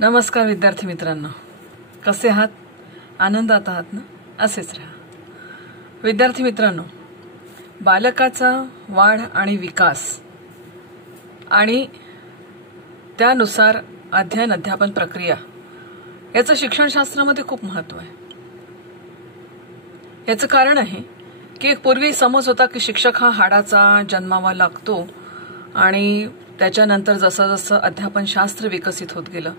नमस्कार विद्यार्थी मित्रांनो, कसे आहात? आनंदात आहात ना? असेच राहा. विद्यार्थी मित्रांनो, बालकाचा वाढ आणि विकास आणि त्यानुसार अध्ययन अध्यापन प्रक्रिया याचं शिक्षणशास्त्रामध्ये खूप महत्त्व आहे. याचं कारण आहे की एक पूर्वी समज होता की शिक्षक हा हाडाचा, जन्मावा लागतो आणि त्याच्यानंतर जसं जसं अध्यापन शास्त्र विकसित होत गेलं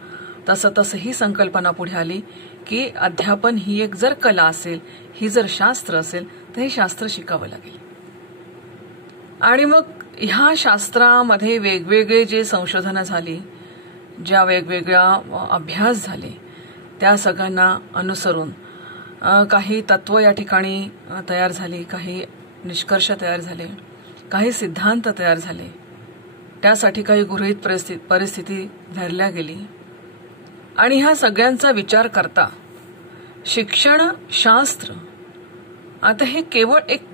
तसं तसं ही संकल्पना पुढे आली की अध्यापन ही एक जर कला असेल, ही जर शास्त्र असेल तर हे शास्त्र शिकावं लागेल. आणि मग ह्या शास्त्रामध्ये वेगवेगळे जे संशोधनं झाली, ज्या वेगवेगळ्या अभ्यास झाले, त्या सगळ्यांना अनुसरून काही तत्व या ठिकाणी तयार झाली, काही निष्कर्ष तयार झाले, काही सिद्धांत तयार झाले, त्यासाठी काही गृहीत परिस्थिती धरल्या गेली. आणि ह्या सगळ्यांचा विचार करता शिक्षणशास्त्र आता हे केवळ एक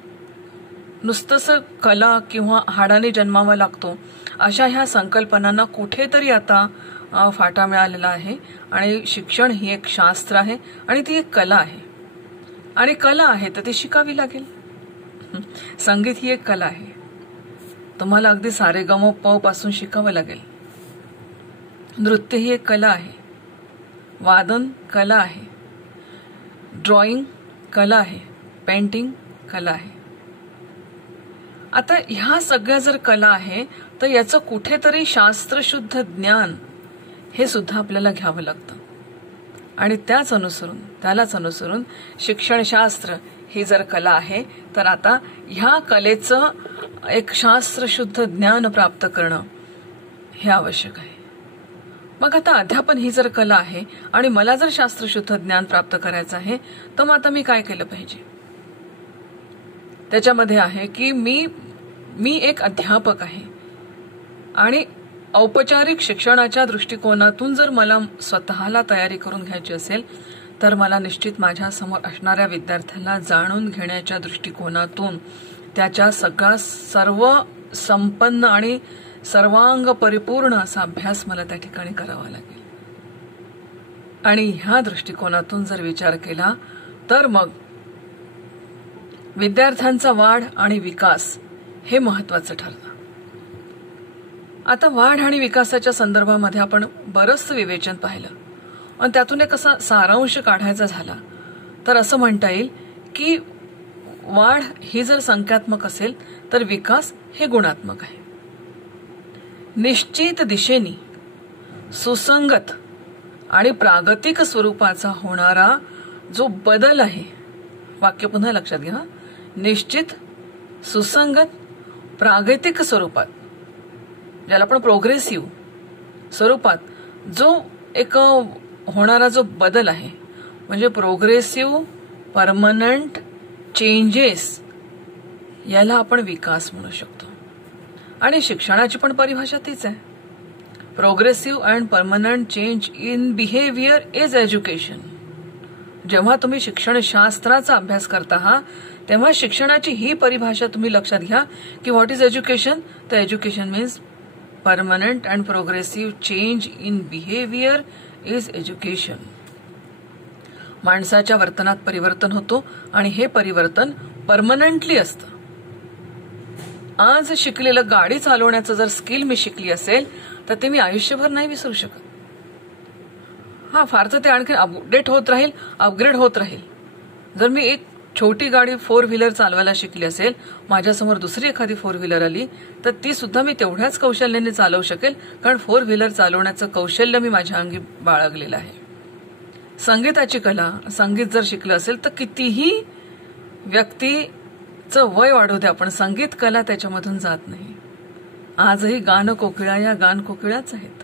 नुसतंच कला किंवा हाडाने जन्मावा लागतो अशा ह्या संकल्पनांना कुठेतरी आता फाटा मिळालेला आहे. आणि शिक्षण ही एक शास्त्र आहे आणि ती एक कला आहे. आणि कला आहे तर ती शिकावी लागेल. संगीत ही एक कला आहे. तुम्हाला अगदी सारेगमप पासून शिकावं लागेल. नृत्य ही एक कला आहे. वादन कला आहे. ड्रॉइंग कला आहे. पेंटिंग कला आहे. आता ह्या सगळ्या जर कला आहे तर याचं कुठेतरी शास्त्रशुद्ध ज्ञान हे सुद्धा आपल्याला घ्यावं लागतं. आणि त्यालाच अनुसरून शिक्षणशास्त्र ही जर कला आहे तर आता ह्या कलेचं एक शास्त्रशुद्ध ज्ञान प्राप्त करणं हे आवश्यक आहे. मग आता अध्यापन ही जर कला आहे आणि मला जर शास्त्रशुद्ध ज्ञान प्राप्त करायचं आहे तर मग आता मी काय केलं पाहिजे? त्याच्यामध्ये आहे की मी एक अध्यापक आहे आणि औपचारिक शिक्षणाच्या दृष्टिकोनातून जर मला स्वतःला तयारी करून घ्यायची असेल तर मला निश्चित माझ्या समोर असणाऱ्या विद्यार्थ्याला जाणून घेण्याच्या दृष्टिकोनातून त्याच्या सर्व संपन्न आणि सर्वांग परिपूर्ण असा अभ्यास मला त्या ठिकाणी करावा लागेल. आणि ह्या दृष्टिकोनातून जर विचार केला तर मग विद्यार्थ्यांचा वाढ आणि विकास हे महत्वाचं ठरतं. आता वाढ आणि विकासाच्या संदर्भामध्ये आपण बरंचसं विवेचन पाहिलं आणि त्यातून एक असा सारांश काढायचा झाला तर असं म्हणता येईल की वाढ ही जर संख्यात्मक असेल तर विकास हे गुणात्मक आहे. निश्चित दिशेने सुसंगत आणि प्रागतिक स्वरूपाचा होणारा जो बदल आहे, वाक्य पुन्हा लक्षात घ्या, निश्चित सुसंगत प्रागतिक स्वरूपात, ज्याला आपण प्रोग्रेसिव्ह स्वरूपात जो एक होणारा जो बदल आहे म्हणजे प्रोग्रेसिव्ह परमनंट चेंजेस, याला आपण विकास म्हणू शकतो. आणि शिक्षणाची पण परिभाषा तीच आहे. Progressive and permanent change in behaviour is education. जेव्हा तुम्ही शिक्षणशास्त्राचा अभ्यास करता आहात तेव्हा शिक्षणाची ही परिभाषा तुम्ही लक्षात घ्या की व्हॉट इज एज्युकेशन. तर education means permanent and progressive change in behaviour is education. माणसाच्या वर्तनात परिवर्तन होतो आणि हे परिवर्तन परमनंटली असतं. आज शिकलेलं गाडी चालवण्याचं जर स्किल मी शिकली असेल तर ते मी आयुष्यभर नाही विसरू शकत. हा, फार तर ते आणखी अपग्रेड होत राहील. जर मी एक छोटी गाडी 4 व्हीलर चालवायला शिकली असेल, माझ्यासमोर दुसरी एखादी 4 व्हीलर आली तर ती सुद्धा मी तेवढ्याच कौशल्याने चालवू शकेल, कारण 4 व्हीलर चालवण्याचं कौशल्य मी माझ्या अंगी बाळगलेलं आहे. संगीताची कला, संगीत जर शिकलं असेल तर कितीही व्यक्तीचं वय वाढू द्या पण संगीत कला त्याच्यामधून जात नाही. आजही गान कोकिळा या गान कोकिळाच आहेत.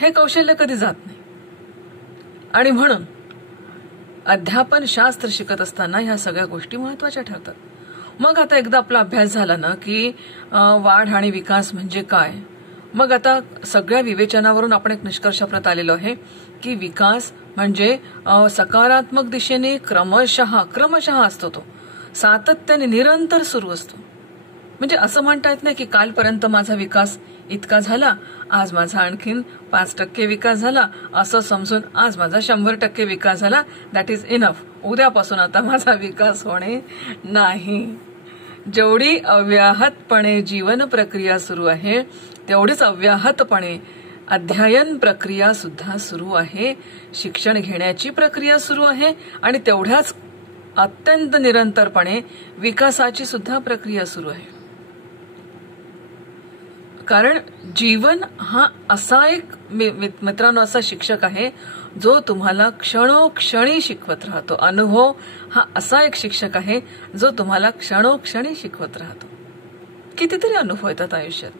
हे कौशल्य कधी जात नाही. आणि म्हणून अध्यापन शास्त्र शिकत असताना ह्या सगळ्या गोष्टी महत्वाच्या ठरतात. मग आता एकदा आपला अभ्यास झाला ना की वाढ आणि विकास म्हणजे काय, मग आता सगळ्या विवेचनावरून आपण एक निष्कर्षाप्रत आलेलो आहे की विकास म्हणजे सकारात्मक दिशेने क्रमशः असतो, तो सातत्याने निरंतर सुरू असतो. म्हणजे असं म्हणता येत नाही की कालपर्यंत माझा विकास इतका झाला, आज माझा आणखीन 5% विकास झाला असं समजून आज माझा 100% विकास झाला, दॅट इज इनफ. उद्यापासून आता माझा विकास होणे नाही. जेवढी अव्याहतपणे जीवन प्रक्रिया सुरू आहे तेवढीच अव्याहतपणे अध्ययन प्रक्रिया सुद्धा सुरू आहे, शिक्षण घेण्याची प्रक्रिया सुरू आहे आणि तेवढ्याच अत्यंत निरंतरपणे विकासाची सुद्धा प्रक्रिया सुरू आहे. कारण जीवन हा असा एक मित्रांनो असा शिक्षक आहे जो तुम्हाला क्षणोक्षणी शिकवत राहतो. अनुभव हा असा एक शिक्षक आहे जो तुम्हाला क्षणोक्षणी शिकवत राहतो. कितीतरी अनुभव येतात आयुष्यात,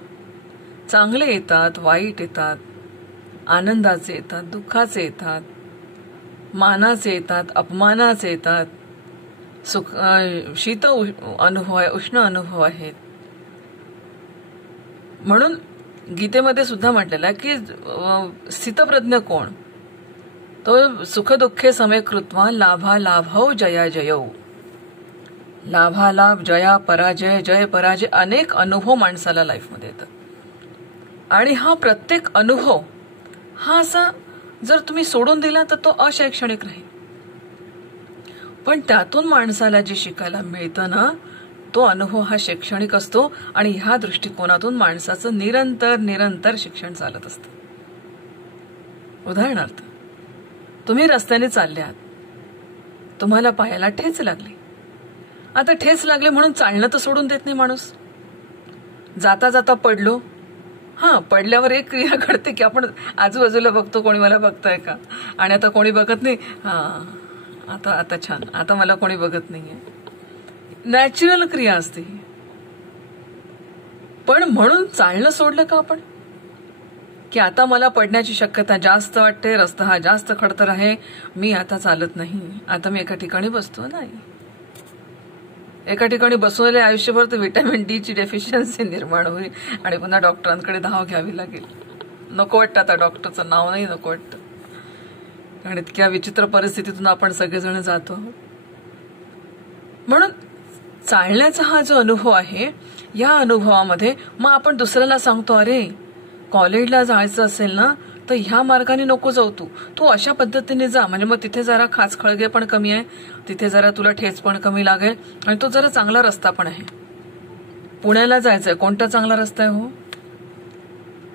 चांगले येतात, वाईट येतात, आनंदाचे येतात, दुःखाचे येतात, मानाचे येतात, अपमानाचे येतात, शीत अनुभव आहे, उष्ण अनुभव आहेत. म्हणून गीतेमध्ये सुद्धा म्हटलेलं आहे की स्थितप्रज्ञ कोण, तो सुखदुःखे समे कृत्वा लाभालाभौ जया जयौ. लाभालाभ, जया पराजय, जय पराजय, अनेक अनुभव माणसाला लाईफमध्ये येतात. आणि हा प्रत्येक अनुभव हा असा जर तुम्ही सोडून दिला तर तो अशैक्षणिक राहील. पण त्यातून माणसाला जे शिकायला मिळतं ना, तो अनुभव हा शैक्षणिक असतो. आणि ह्या दृष्टिकोनातून माणसाचं निरंतर शिक्षण चालत असतं. उदाहरणार्थ, तुम्ही रस्त्याने चालले आहात, तुम्हाला पायाला ठेच लागली. आता ठेच लागले म्हणून चालणं तर सोडून देत नाही माणूस. जाता जाता पडलो, पडल्यावर एक क्रिया घडते की आपण आजूबाजूला बघतो, कोणी मला बघतंय का, आणि आता कोणी बघत नाही, आता छान, आता मला कोणी बघत नाहीये. नॅचरल क्रिया असते. पण म्हणून चालणं सोडलं का आपण, की आता मला पडण्याची शक्यता जास्त वाटते, रस्ता हा जास्त खडतर आहे, मी आता चालत नाही, आता मी एका ठिकाणी बसतो. नाही, एका ठिकाणी बसवले आयुष्यभर तर व्हिटॅमिन डी ची डेफिशियन्सी निर्माण होईल आणि पुन्हा डॉक्टरांकडे धाव घ्यावी लागेल. नको वाटतं आता डॉक्टरचं नाव नाही नको वाटतं, कारण इतक्या विचित्र परिस्थितीतून आपण सगळेजण जातो. म्हणून चालण्याचा हा जो अनुभव आहे, या अनुभवामध्ये मग आपण दुसऱ्याला सांगतो, अरे कॉलेजला जायचं असेल ना तर ह्या मार्गाने नको जाऊ, तू अशा पद्धतीने जा, म्हणजे मग तिथे जरा खाचखळगे पण कमी आहे, तिथे जरा तुला ठेच पण कमी लागेल आणि तो जरा चांगला रस्ता पण आहे. पुण्याला जायचंय, कोणता चांगला रस्ता आहे हो?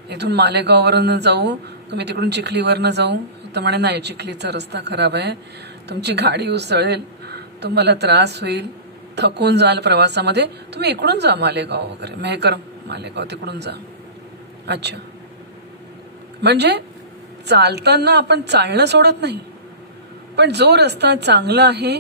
इथून मालेगाववरून जाऊ, तुम्ही तिकडून चिखलीवरनं जाऊ, तर म्हणे नाही, चिखलीचा रस्ता खराब आहे, तुमची गाडी उसळेल, तुम्हाला त्रास होईल, थकून जाल प्रवासामध्ये, तुम्ही इकडून जा मालेगाव वगैरे, मेहकर मालेगाव तिकडून जा. अच्छा, म्हणजे चालताना आपण चालणं सोडत नाही, पण जो रस्ता चांगला आहे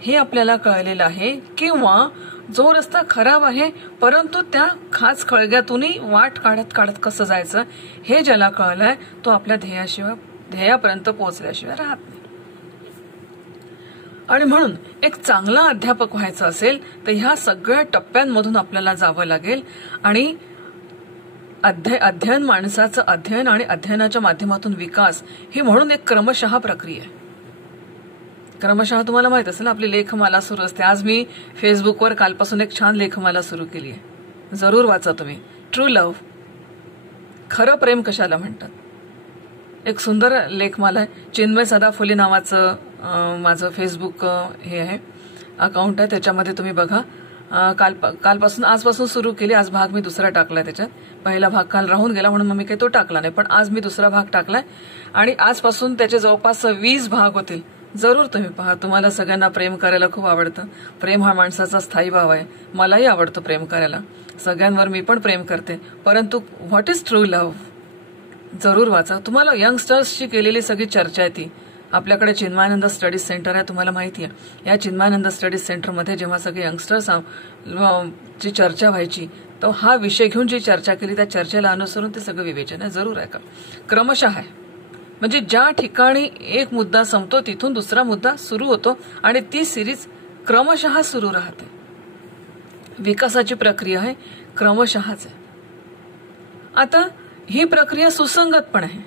हे आपल्याला कळलेलं आहे, किंवा जो रस्ता खराब आहे परंतु त्या खास खळग्यातूनही वाट काढत काढत कसं जायचं हे ज्याला कळलंय तो आपल्या ध्येयापर्यंत पोहोचल्याशिवाय राहत नाही. आणि म्हणून एक चांगला अध्यापक व्हायचं असेल तर ह्या सगळ्या टप्प्यांमधून आपल्याला जावं लागेल. आणि अध्ययन, माणसाचं अध्ययन आणि अध्ययनाच्या माध्यमातून विकास ही म्हणून एक क्रमशः प्रक्रिया आहे. क्रमशः तुम्हाला माहित असेल आपली लेखमाला सुरू असते. आज मी फेसबुकवर कालपासून एक छान लेखमाला सुरू केली आहे, जरूर वाचा तुम्ही. ट्रू लव्ह, खरं प्रेम कशाला म्हणतात, एक सुंदर लेखमाला आहे. चिन्मय सदा फुले नावाचं माझं फेसबुक हे आहे, अकाउंट आहे, त्याच्यामध्ये तुम्ही बघा. कालपासून आजपासून सुरू केली. आज भाग मी दुसरा टाकलाय, त्याच्यात पहिला भाग काल राहून गेला म्हणून मग मी काही तो टाकला नाही, पण आज मी दुसरा भाग टाकलाय आणि आजपासून त्याचे जवळपास 20 भाग होतील. जरूर तुम्ही पहा. तुम्हाला सगळ्यांना प्रेम करायला खूप आवडतं. प्रेम हा माणसाचा स्थायी भाव आहे. मलाही आवडतं प्रेम करायला, सगळ्यांवर मी पण प्रेम करते. परंतु व्हॉट इज ट्रू लव्ह जरूर वाचा. तुम्हाला यंगस्टर्सची केलेली सगळी चर्चा आहे ती. आपल्याकडे चिन्मयानंद स्टडीज सेंटर आहे, तुम्हाला माहिती आहे. या चिन्मयानंद स्टडीज सेंटरमध्ये जेव्हा सगळे यंगस्टर्स ची चर्चा व्हायची तो हा विषय घेऊन जी चर्चा केली त्या चर्चेला अनुसरून ते सगळं विवेचन आहे. जरूर आहे का, क्रमशः आहे. म्हणजे ज्या ठिकाणी एक मुद्दा संपतो तिथून दुसरा मुद्दा सुरू होतो आणि ती सिरीज क्रमशः सुरू राहते. विकासाची प्रक्रिया आहे, क्रमशःच आहे. आता ही प्रक्रिया सुसंगत पण आहे.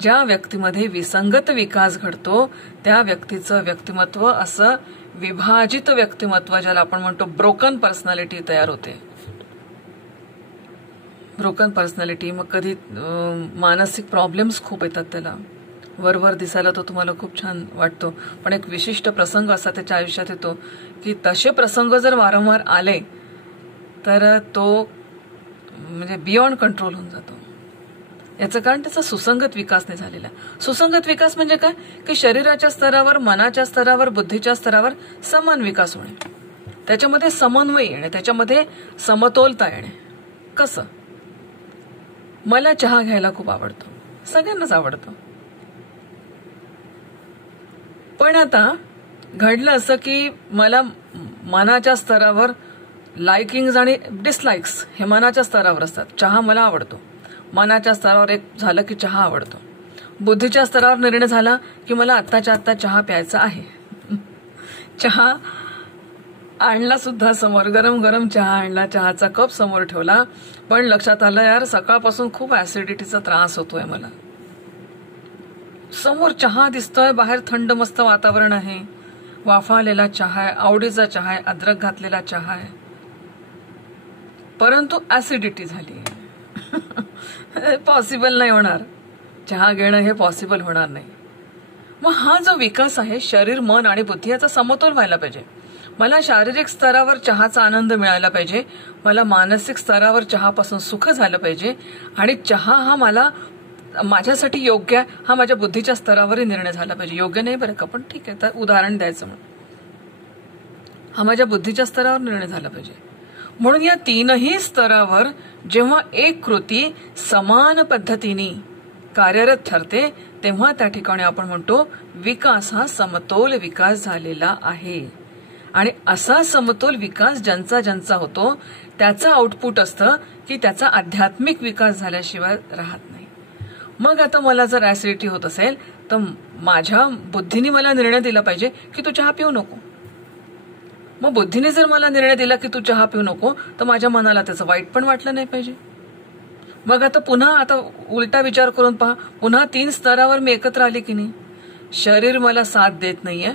ज्या व्यक्तीमध्ये विसंगत विकास घडतो त्या व्यक्तीचं व्यक्तिमत्व असं विभाजित व्यक्तिमत्व, ज्याला आपण म्हणतो ब्रोकन पर्सनॅलिटी, तयार होते. ब्रोकन पर्सनॅलिटी, मग कधी मानसिक प्रॉब्लेम्स खूप येतात त्याला. वरवर दिसायला तो तुम्हाला खूप छान वाटतो, पण एक विशिष्ट प्रसंग असा त्याच्या आयुष्यात येतो की तसे प्रसंग जर वारंवार आले तर तो म्हणजे बियॉन्ड कंट्रोल होऊन जातो. याचं कारण त्याचा सुसंगत विकास नाही झालेला. सुसंगत विकास म्हणजे काय की शरीराच्या स्तरावर, मनाच्या स्तरावर, बुद्धीच्या स्तरावर समान विकास होणे, त्याच्यामध्ये समन्वय येणे, त्याच्यामध्ये समतोलता येणे. कसं? मला चहा घ्यायला खूप आवडतो, सगळ्यांनाच आवडतो, पण आता घडलं असं की मला मनाच्या स्तरावर लाइकिंग्स आणि डिसलाइक्स हे मनाच्या स्तरावर असतात. चहा मला आवडतो, मनाच्या स्तरावर एक झालं की चहा आवडतो. बुद्धीच्या स्तरावर निर्णय झाला की मला आत्ताच्या आत्ता चहा प्यायचा आहे. चहा आणला सुद्धा समोर, गरम गरम चहा आणला, चहाचा कप समोर ठेवला, पण लक्षात आलं यार सकाळपासून खूप ऍसिडिटीचा त्रास होतोय मला. समोर चहा दिसतोय, बाहेर थंड मस्त वातावरण आहे, वाफाळलेला चहा आहे, आवडीचा चहा आहे, अद्रक घातलेला चहा आहे, परंतु ऍसिडिटी झाली. पॉसिबल नाही होणार, चहा घेणं हे पॉसिबल होणार नाही. मग हा जो विकास आहे शरीर, मन आणि बुद्धी याचा समतोल व्हायला पाहिजे. मला शारीरिक स्तरावर चहाचा आनंद मिळायला पाहिजे, मला मानसिक स्तरावर चहापासून सुख झालं पाहिजे, आणि चहा हा मला माझ्यासाठी योग्य आहे हा माझ्या बुद्धीच्या स्तरावरही निर्णय झाला पाहिजे. योग्य नाही बरं का, पण ठीक आहे, तर उदाहरण द्यायचं म्हणून हा माझ्या बुद्धीच्या स्तरावर निर्णय झाला पाहिजे. म्हणून या तीनही स्तरावर जेव्हा एक कृती समान पद्धतीने कार्यरत ठरते तेव्हा त्या ठिकाणी आपण म्हणतो विकास हा समतोल विकास झालेला आहे. आणि असा समतोल विकास ज्यांचा ज्यांचा होतो त्याचं आउटपुट असतं की त्याचा आध्यात्मिक विकास झाल्याशिवाय राहत नाही. मग आता मला जर ऍसिडिटी होत असेल तर माझ्या बुद्धीने मला निर्णय दिला पाहिजे की तू चहा पिऊ नको. मग बुद्धीने जर मला निर्णय दिला की तू चहा पिऊ नको तर माझ्या मनाला त्याचं वाईट पण वाटलं नाही पाहिजे. मग आता पुन्हा उलटा विचार करून पहा, पुन्हा 3 स्तरावर मी एकत्र आले की नाही. शरीर मला साथ देत नाहीये,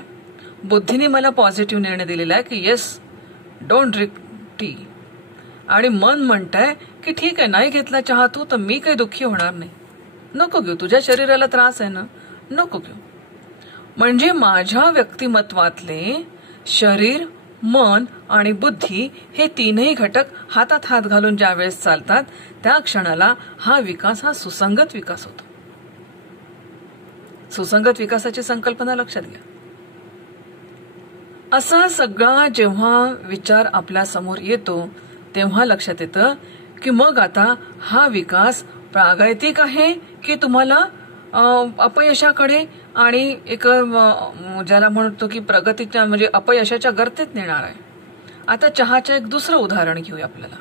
बुद्धीने मला पॉझिटिव्ह निर्णय दिलेला आहे की येस डोंट ड्रिंक टी, आणि मन म्हणतंय की ठीक आहे नाही घेतला चहा तू तर मी काही दुःखी होणार नाही, नको घेऊ, तुझ्या शरीराला त्रास आहे ना, नको घेऊ. म्हणजे माझ्या व्यक्तिमत्वातले शरीर, मन आणि बुद्धी हे तीनही घटक हातात हात घालून ज्या वेळेस चालतात त्या क्षणाला हा विकास हा सुसंगत विकास होतो. सुसंगत विकासाची संकल्पना लक्षात घ्या. असा सगळा जेव्हा विचार आपल्या समोर येतो तेव्हा लक्षात येतं की मग आता हा विकास प्रागैतिक आहे की तुम्हाला अपयशाकडे आणि एक ज्याला म्हणतो की प्रगतीच्या म्हणजे अपयशाच्या गर्तेत नेणार आहे. आता चहाचं एक दुसरं उदाहरण घेऊया. आपल्याला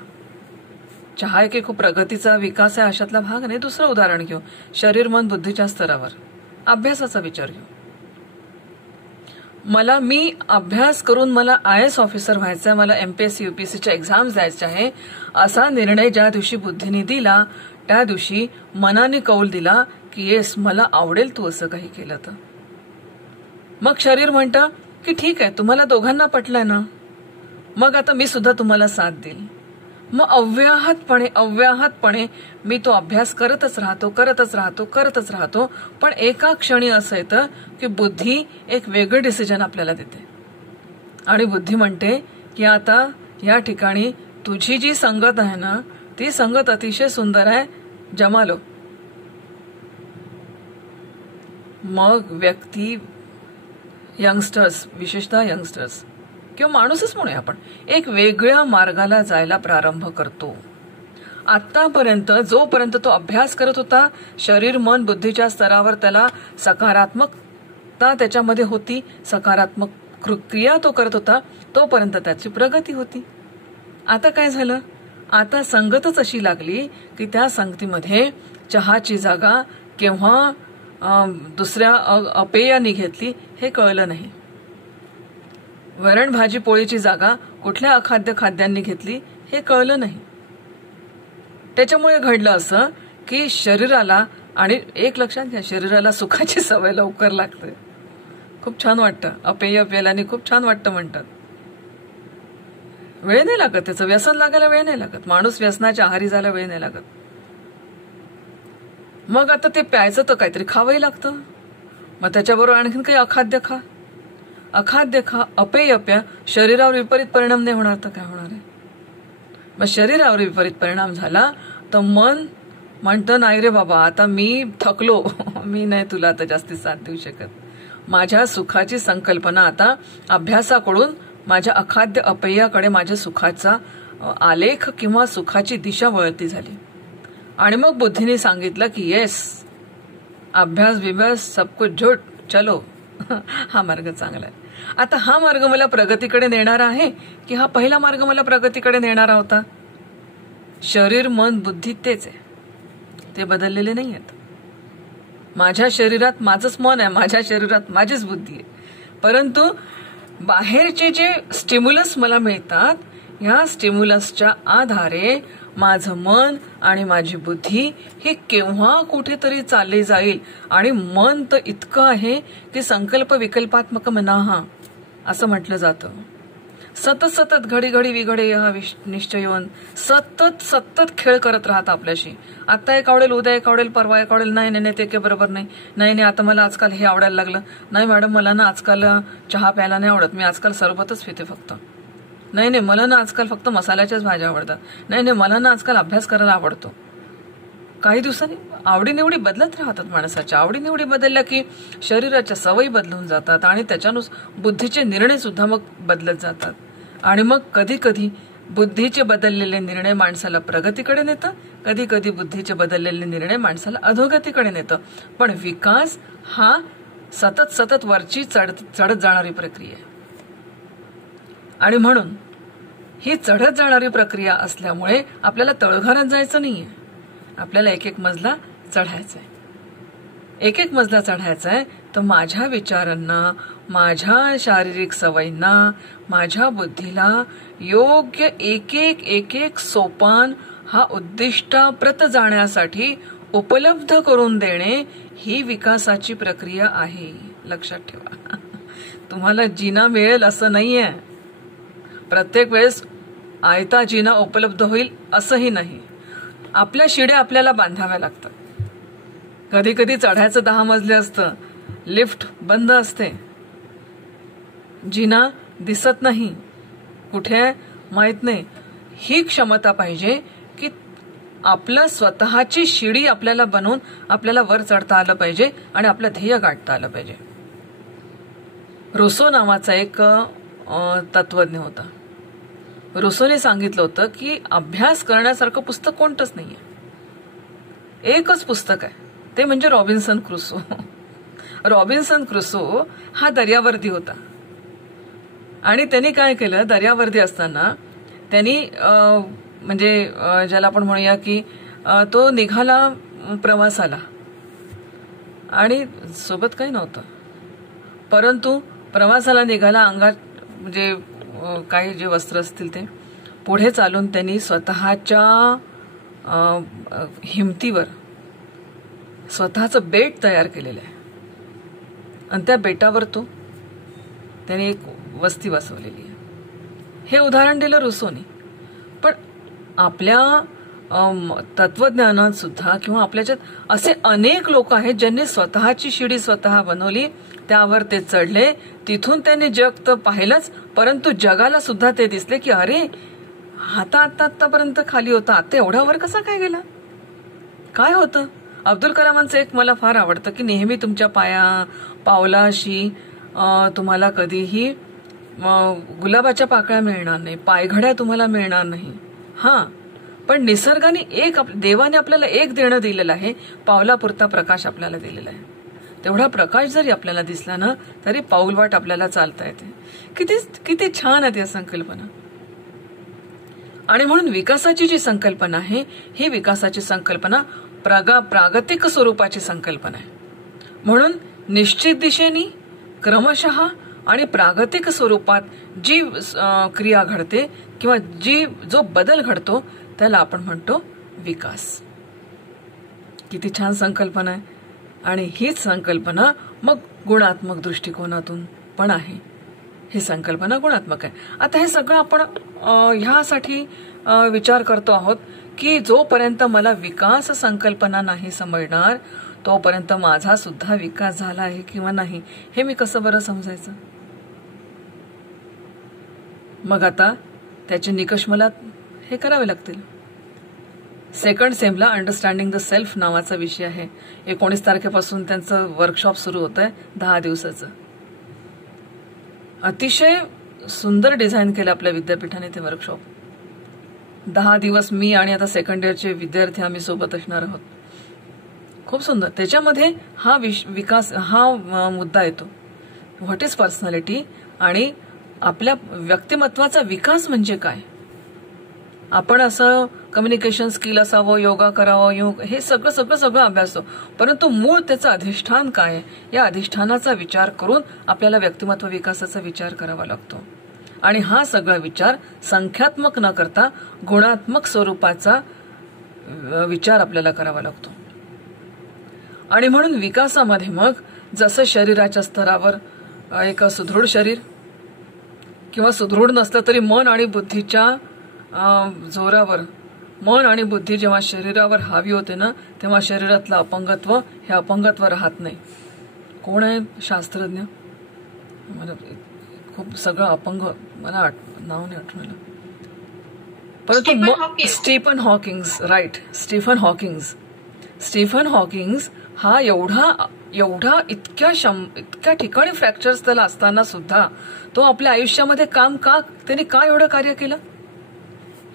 चहा एक खूप प्रगतीचा विकास आहे अशातला भाग नाही. दुसरं उदाहरण घेऊ, शरीर मन बुद्धीच्या स्तरावर अभ्यासाचा विचार घेऊ. मी अभ्यास करून मला IAS ऑफिसर व्हायचं आहे, मला MPSC UPSCच्या एक्झाम्स द्यायच्या आहे असा निर्णय ज्या दिवशी बुद्धीने दिला त्या दिवशी मनाने कौल दिला की येस मला आवडेल तू असं काही केलं तर. मग शरीर म्हणतं की ठीक आहे तुम्हाला दोघांना पटलंय ना, मग आता मी सुद्धा तुम्हाला साथ देईल. मग अव्याहतपणे मी तो अभ्यास करतच राहतो. पण एका क्षणी असं येतं की बुद्धी एक वेगळं डिसिजन आपल्याला देते आणि बुद्धी म्हणते की आता या ठिकाणी तुझी जी संगत आहे ना ती संगत अतिशय सुंदर आहे, जमा लो. मग व्यक्ती, यंगस्टर्स, विशेषतः यंगस्टर्स किंवा माणूसच म्हणूया आपण, एक वेगळ्या मार्गाला जायला प्रारंभ करतो. आतापर्यंत जोपर्यंत तो अभ्यास करत होता शरीर मन बुद्धीच्या स्तरावर त्याला सकारात्मकता त्याच्यामध्ये होती, सकारात्मक क्रिया तो करत होता, तोपर्यंत त्याची प्रगती होती. आता काय झालं, आता संगतच अशी लागली की त्या संगतीमध्ये चहाची जागा केव्हा दुसऱ्या अपेयानी घेतली हे कळलं नाही, वरण भाजी पोळीची जागा कुठल्या अखाद्य खाद्यांनी घेतली हे कळलं नाही. त्याच्यामुळे घडलं असं की शरीराला, आणि एक लक्षात घ्या, शरीराला सुखाची सवय लवकर लागते. खूप छान वाटतं, अपेय प्यायल्याने खूप छान वाटतं म्हणतात. वेळ नाही लागत, त्याचं व्यसन लागायला वेळ नाही लागत, माणूस व्यसनाच्या आहारी जायला वेळ नाही लागत. मग आता ते प्यायचं तर काहीतरी खावंही लागतं. मग त्याच्याबरोबर आणखीन काही अखाद्य खा, अखाद्य खा, अपेय प्या, शरीरावर विपरीत परिणाम नाही होणार तर काय होणार आहे. मग शरीरावर विपरीत परिणाम झाला तर मन म्हणतं नाही रे बाबा, आता मी थकलो, मी नाही तुला आता जास्ती साथ देऊ शकत. माझ्या सुखाची संकल्पना आता अभ्यासाकडून माझ्या अखाद्य अपेयाकडे माझ्या सुखाचा आलेख किंवा सुखाची दिशा वळती झाली. आणि मग बुद्धीने सांगितलं की येस, अभ्यास विभ्यास सब कुछ झूठ, चलो. हा मार्ग चांगला आहे. आता हा मार्ग मला प्रगतीकडे नेणारा आहे की हा पहिला मार्ग मला प्रगतीकडे नेणारा होता? शरीर मन बुद्धी तेच आहे, ते बदललेले नाही आहेत. माझ्या शरीरात माझंच मन आहे, माझ्या शरीरात माझीच बुद्धी आहे. परंतु बाहेरचे जे स्टिम्युलस मला मिळतात, ह्या स्टिम्युलसच्या आधारे माझं मन आणि माझी बुद्धी हे केव्हा कुठेतरी चालली जाईल. आणि मन तर इतकं आहे की संकल्प विकल्पात्मक मनाहा असं म्हटलं जातं. सतत सतत घडी घडी विघडे हा निश्चयोन, सतत सतत खेळ करत राहत आपल्याशी. आता एक आवडेल, उद्या एक आवडेल, परवा एक आवडेल, नाही नाही ते काही बरोबर नाही, नाही नाही आता मला आजकाल हे आवडायला लागलं, नाही मॅडम मला ना आजकाल चहा प्यायला नाही आवडत, मी आजकाल सरबतच पिते फक्त, नाही नाही मला ना आजकाल फक्त मसाल्याच्याच भाज्या आवडतात, नाही नाही मला ना आजकाल अभ्यास करायला आवडतो. काही दिवसांनी आवडीनिवडी बदलत राहतात. माणसाच्या आवडीनिवडी बदलल्या की शरीराच्या सवयी बदलून जातात आणि त्याच्यानुसार बुद्धीचे निर्णय सुद्धा मग बदलत जातात. आणि मग कधी कधी बुद्धीचे बदललेले निर्णय माणसाला प्रगतीकडे नेतं, कधी कधी बुद्धीचे बदललेले निर्णय माणसाला अधोगतीकडे नेतं. पण विकास हा सतत सतत वरची चढत जाणारी प्रक्रिया आहे. आणि म्हणून ही चढत जाणारी प्रक्रिया असल्यामुळे आपल्याला तळघरात जायचं नाहीये, आपल्याला एक एक मजला चढायचा आहे. एक एक मजला चढायचा आहे तर माझ्या विचारांना, माझ्या शारीरिक सवयींना, माझ्या बुद्धीला योग्य एक एक सोपान हा उद्दिष्टाप्रत जाण्यासाठी उपलब्ध करून देणे ही विकासाची प्रक्रिया आहे. लक्षात ठेवा. तुम्हाला जिना मिळेल असं नाहीये, प्रत्येक वेळेस आयता जिना उपलब्ध होईल असंही नाही. आपल्या शिड्या आपल्याला बांधाव्या लागतात. कधी कधी चढायचं 10 मजले असतं, लिफ्ट बंद असते, जिना दिसत नाही, कुठे माहित नाही. ही क्षमता पाहिजे की आपलं स्वतःची शिडी आपल्याला बनवून आपल्याला वर चढता आलं पाहिजे आणि आपलं ध्येय गाठता आलं पाहिजे. रुसो नावाचा एक तत्वज्ञ होता. रुसोने सांगितलं होतं की अभ्यास करण्यासारखं पुस्तक कोणतंच नाहीये, एकच पुस्तक आहे, ते म्हणजे रॉबिन्सन क्रुसो. रॉबिन्सन क्रुसो हा दर्यावर्दी होता आणि त्यांनी काय केलं, दर्यावर्दी असताना त्यांनी म्हणजे ज्याला आपण म्हणूया की तो निघाला प्रवासाला आणि सोबत काही नव्हतं, परंतु प्रवासाला निघाला, अंगात म्हणजे काही जे वस्त्र असतील ते, पुढे चालून त्यांनी स्वतःच्या हिमतीवर स्वतःचं बेट तयार केलेलं आहे आणि त्या बेटावर तो त्याने एक वस्ती बसवलेली आहे. हे उदाहरण दिलं रुसोनी. पण आपल्या तत्वज्ञानात सुद्धा किंवा आपल्याच्यात असे अनेक लोक आहेत ज्यांनी स्वतःची शिडी स्वतः बनवली, त्यावर ते चढले, तिथून त्यांनी जग तर पाहिलंच, परंतु जगाला सुद्धा ते दिसले की अरे आतापर्यंत खाली होता, आता एवढा वर कसा काय गेला, काय होतं. अब्दुल कलामांचं एक मला फार आवडतं की नेहमी तुमच्या पावलाशी तुम्हाला कधीही गुलाबाच्या पाकळ्या मिळणार नाही, पायघड्या तुम्हाला मिळणार नाही. हा, पण निसर्गाने देवाने आपल्याला एक देणं दिलेलं आहे, पावलापुरता प्रकाश आपल्याला दिलेला आहे. तेवढा प्रकाश जरी आपल्याला दिसला ना तरी पाऊलवाट आपल्याला चालता येते. किती छान आहे या संकल्पना. आणि म्हणून विकासाची जी संकल्पना आहे ही विकासाची संकल्पना प्रागतिक स्वरूपाची संकल्पना आहे. म्हणून निश्चित दिशेने क्रमशः आणि प्रागतिक स्वरूपात जी क्रिया घडते किंवा जो बदल घडतो त्याला आपण म्हणतो विकास. किती छान संकल्पना आहे. आणि हीच संकल्पना मग गुणात्मक दृष्टिकोनातून पण आहे. ही संकल्पना गुणात्मक आहे. आता हे सगळं आपण ह्यासाठी विचार करतो आहोत की जोपर्यंत मला विकास संकल्पना नाही समजणार तोपर्यंत माझा सुद्धा विकास झाला आहे किंवा नाही हे मी कसं बरं समजायचं. मग आता त्याचे निकष मला हे करावे लागतील. Second Semla understanding the self नावाचा विषय आहे. 19 तारखेपासून त्यांचं वर्कशॉप सुरू होत आहे 10 दिवसाचं. अतिशय सुंदर डिझाईन केलं आपल्या विद्यापीठाने ते वर्कशॉप. 10 दिवस मी आणि आता सेकंड इयरचे विद्यार्थी आम्ही सोबत असणार आहोत. खूप सुंदर. त्याच्यामध्ये हा विकास हा मुद्दा येतो. व्हॉट इज पर्सनॅलिटी आणि आपल्या व्यक्तिमत्वाचा विकास म्हणजे काय. आपण असं कम्युनिकेशन स्किल असावं, योगा करावं, योग हे सगळं अभ्यासतो, परंतु मूळ त्याचं अधिष्ठान काय आहे या अधिष्ठानाचा विचार करून आपल्याला व्यक्तिमत्व विकासाचा विचार करावा लागतो. आणि हा सगळा विचार संख्यात्मक न करता गुणात्मक स्वरूपाचा विचार आपल्याला करावा लागतो. आणि म्हणून विकासामध्ये मग जसं शरीराच्या स्तरावर एक सुदृढ शरीर किंवा सुदृढ नसलं तरी मन आणि बुद्धीच्या जोरावर, मन आणि बुद्धी जेव्हा शरीरावर हावी होते ना तेव्हा शरीरातलं अपंगत्व हे अपंगत्व राहत नाही. कोण आहे शास्त्रज्ञ, मला खूप सगळं अपंग, मला नाव नाही आठवलं, परंतु Stephen Hawkings, right, Stephen Hawkings हा एवढा इतक्या ठिकाणी फ्रॅक्चर्स त्याला असताना सुद्धा तो आपल्या आयुष्यामध्ये त्यांनी का एवढं कार्य केलं.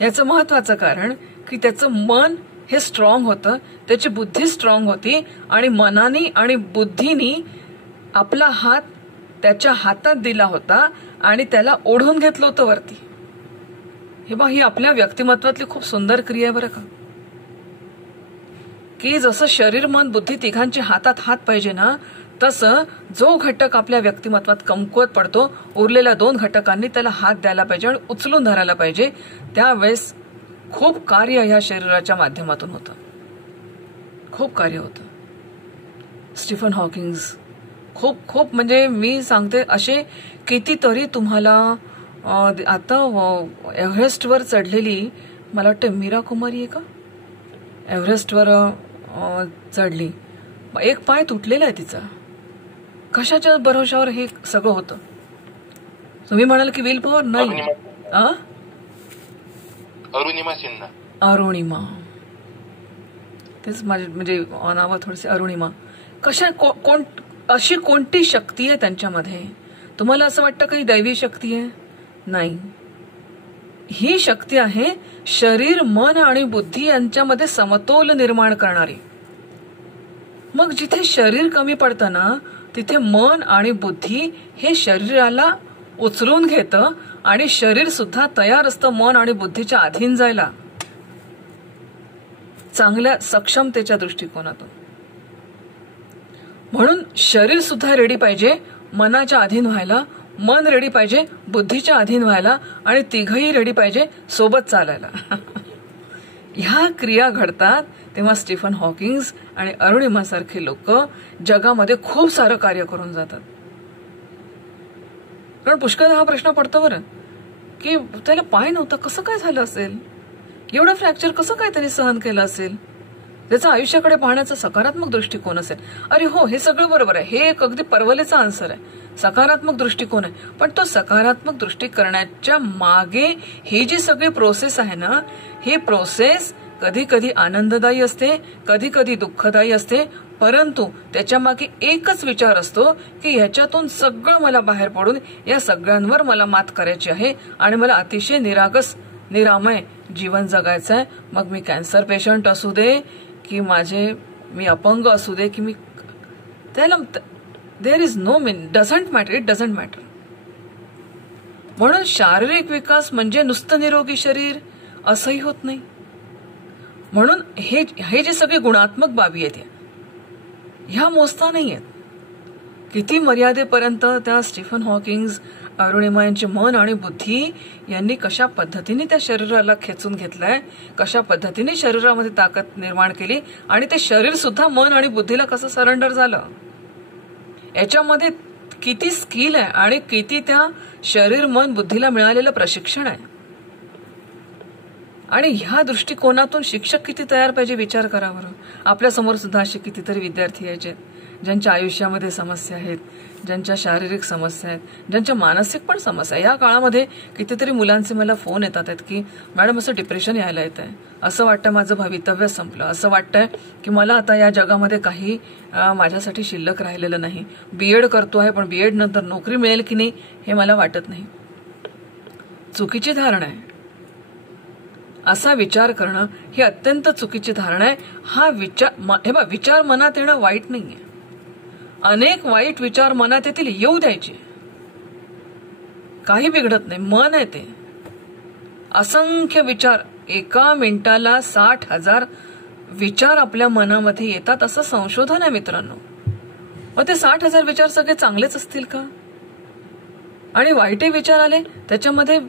याचं महत्वाचं कारण की त्याचं मन हे स्ट्रॉंग होतं, त्याची बुद्धी स्ट्रॉंग होती आणि मनाने आणि बुद्धीनी आपला हात त्याच्या हातात दिला होता आणि त्याला ओढून घेतलं होतं वरती. ही आपल्या व्यक्तिमत्वातली खूप सुंदर क्रिया आहे बरं का. की जसं शरीर मन बुद्धी तिघांची हातात हात पाहिजे ना तसं जो घटक आपल्या व्यक्तिमत्वात कमकुवत पडतो उरलेल्या 2 घटकांनी त्याला हात द्यायला पाहिजे आणि उचलून धरायला पाहिजे. त्यावेळेस खूप कार्य ह्या शरीराच्या माध्यमातून होतं, खूप कार्य होतं. स्टीफन हॉकिंग्स खूप म्हणजे मी सांगते असे कितीतरी तुम्हाला आता एव्हरेस्टवर चढलेली, मला वाटतं मीरा कुमारी आहे का, एव्हरेस्टवर चढली, एक पाय तुटलेला आहे तिचा. कशाच्या भरोशावर हे सगळं होतं. तुम्ही म्हणाल की विल पॉवर नाही. अरुणिमा, तेच माझे म्हणजे नाव थोडेसे अरुणिमा. अशी कोणती शक्ती आहे त्यांच्यामध्ये. तुम्हाला असं वाटतं काही दैवी शक्ती आहे? नाही. ही शक्ती आहे शरीर मन आणि बुद्धी यांच्यामध्ये समतोल निर्माण करणारी. मग जिथे शरीर कमी पडतं ना तिथे मन आणि बुद्धी हे शरीराला उचलून घेतं आणि शरीर सुद्धा तयार असतं मन आणि बुद्धीच्या अधीन जायला, चांगल्या सक्षमतेच्या दृष्टिकोनातून. म्हणून शरीर सुद्धा रेडी पाहिजे मनाच्या अधीन व्हायला, मन रेडी पाहिजे बुद्धीच्या अधीन व्हायला आणि तिघही रेडी पाहिजे सोबत चालायला. ह्या क्रिया घडतात तेव्हा स्टीफन हॉकिंग्स आणि अरुणिमा सारखे लोक जगामध्ये खूप सारं कार्य करून जातात. कारण पुष्कळ हा प्रश्न पडतो बरं की त्याला पाय नव्हता, कसं काय झालं असेल, एवढं फ्रॅक्चर कसं काय त्यांनी सहन केलं असेल, त्याचा आयुष्याकडे पाहण्याचा सकारात्मक दृष्टिकोन असेल. अरे हो, हे सगळं बरोबर आहे, हे एक अगदी परवलेचा आन्सर आहे, सकारात्मक दृष्टिकोन आहे. पण तो सकारात्मक दृष्टी करण्याच्या मागे ही जी सगळी प्रोसेस आहे ना, ही प्रोसेस कधी कधी आनंददायी असते, कधी कधी दुःखदायी असते, परंतु त्याच्या मागे एकच विचार असतो की ह्याच्यातून सगळं मला बाहेर पडून या सगळ्यांवर मला मात करायची आहे आणि मला अतिशय निरामय जीवन जगायचं आहे. मग मी कॅन्सर पेशंट असू दे की मी अपंग असू दे की मी त्याला there is no doesn't matter, it doesn't matter. म्हणून शारीरिक विकास म्हणजे नुसतं निरोगी शरीर असंही होत नाही. म्हणून हे जे सगळे गुणात्मक बाबी आहेत ह्या मोजता नाही आहेत. किती मर्यादेपर्यंत त्या स्टीफन हॉकिंग्स अरुणिमा यांची मन आणि बुद्धी यांनी कशा पद्धतीने त्या शरीराला खेचून घेतलंय, कशा पद्धतीने शरीरामध्ये ताकद निर्माण केली आणि ते शरीर सुद्धा मन आणि बुद्धीला कसं सरेंडर झालं, याच्यामध्ये किती स्किल आहे आणि किती त्या शरीर मन बुद्धीला मिळालेलं प्रशिक्षण आहे. आणि ह्या दृष्टिकोनातून शिक्षक किती तयार पाहिजे विचार करा बरं. आपल्या समोर सुद्धा असे कितीतरी विद्यार्थी यायचे ज्यांच्या आयुष्यामध्ये समस्या आहेत, ज्यांच्या शारीरिक समस्या आहेत, ज्यांच्या मानसिक पण समस्या. या काळामध्ये कितीतरी मुलांचे मला फोन येतात आहेत की मॅडम असं डिप्रेशन यायला येत आहे, असं वाटतं माझं भवितव्य संपलं, असं वाटतंय की मला आता या जगामध्ये काही माझ्यासाठी शिल्लक राहिलेलं नाही, बीएड करतो आहे पण बीएड नंतर नोकरी मिळेल की नाही हे मला वाटत नाही. चुकीची धारणा आहे. असा विचार करणं ही अत्यंत चुकीची धारणा आहे. हा विचार मनात येणं वाईट नाहीये. अनेक वाईट विचार मनात येतील, येऊ द्यायचे, काही बिघडत नाही. मन आहे ते. असंख्य विचार, एका मिनिटाला 60,000 विचार आपल्या मनामध्ये येतात असं संशोधन आहे मित्रांनो. मग ते 60,000 विचार सगळे चांगलेच असतील का? आणि वाईटही विचार आले त्याच्यामध्ये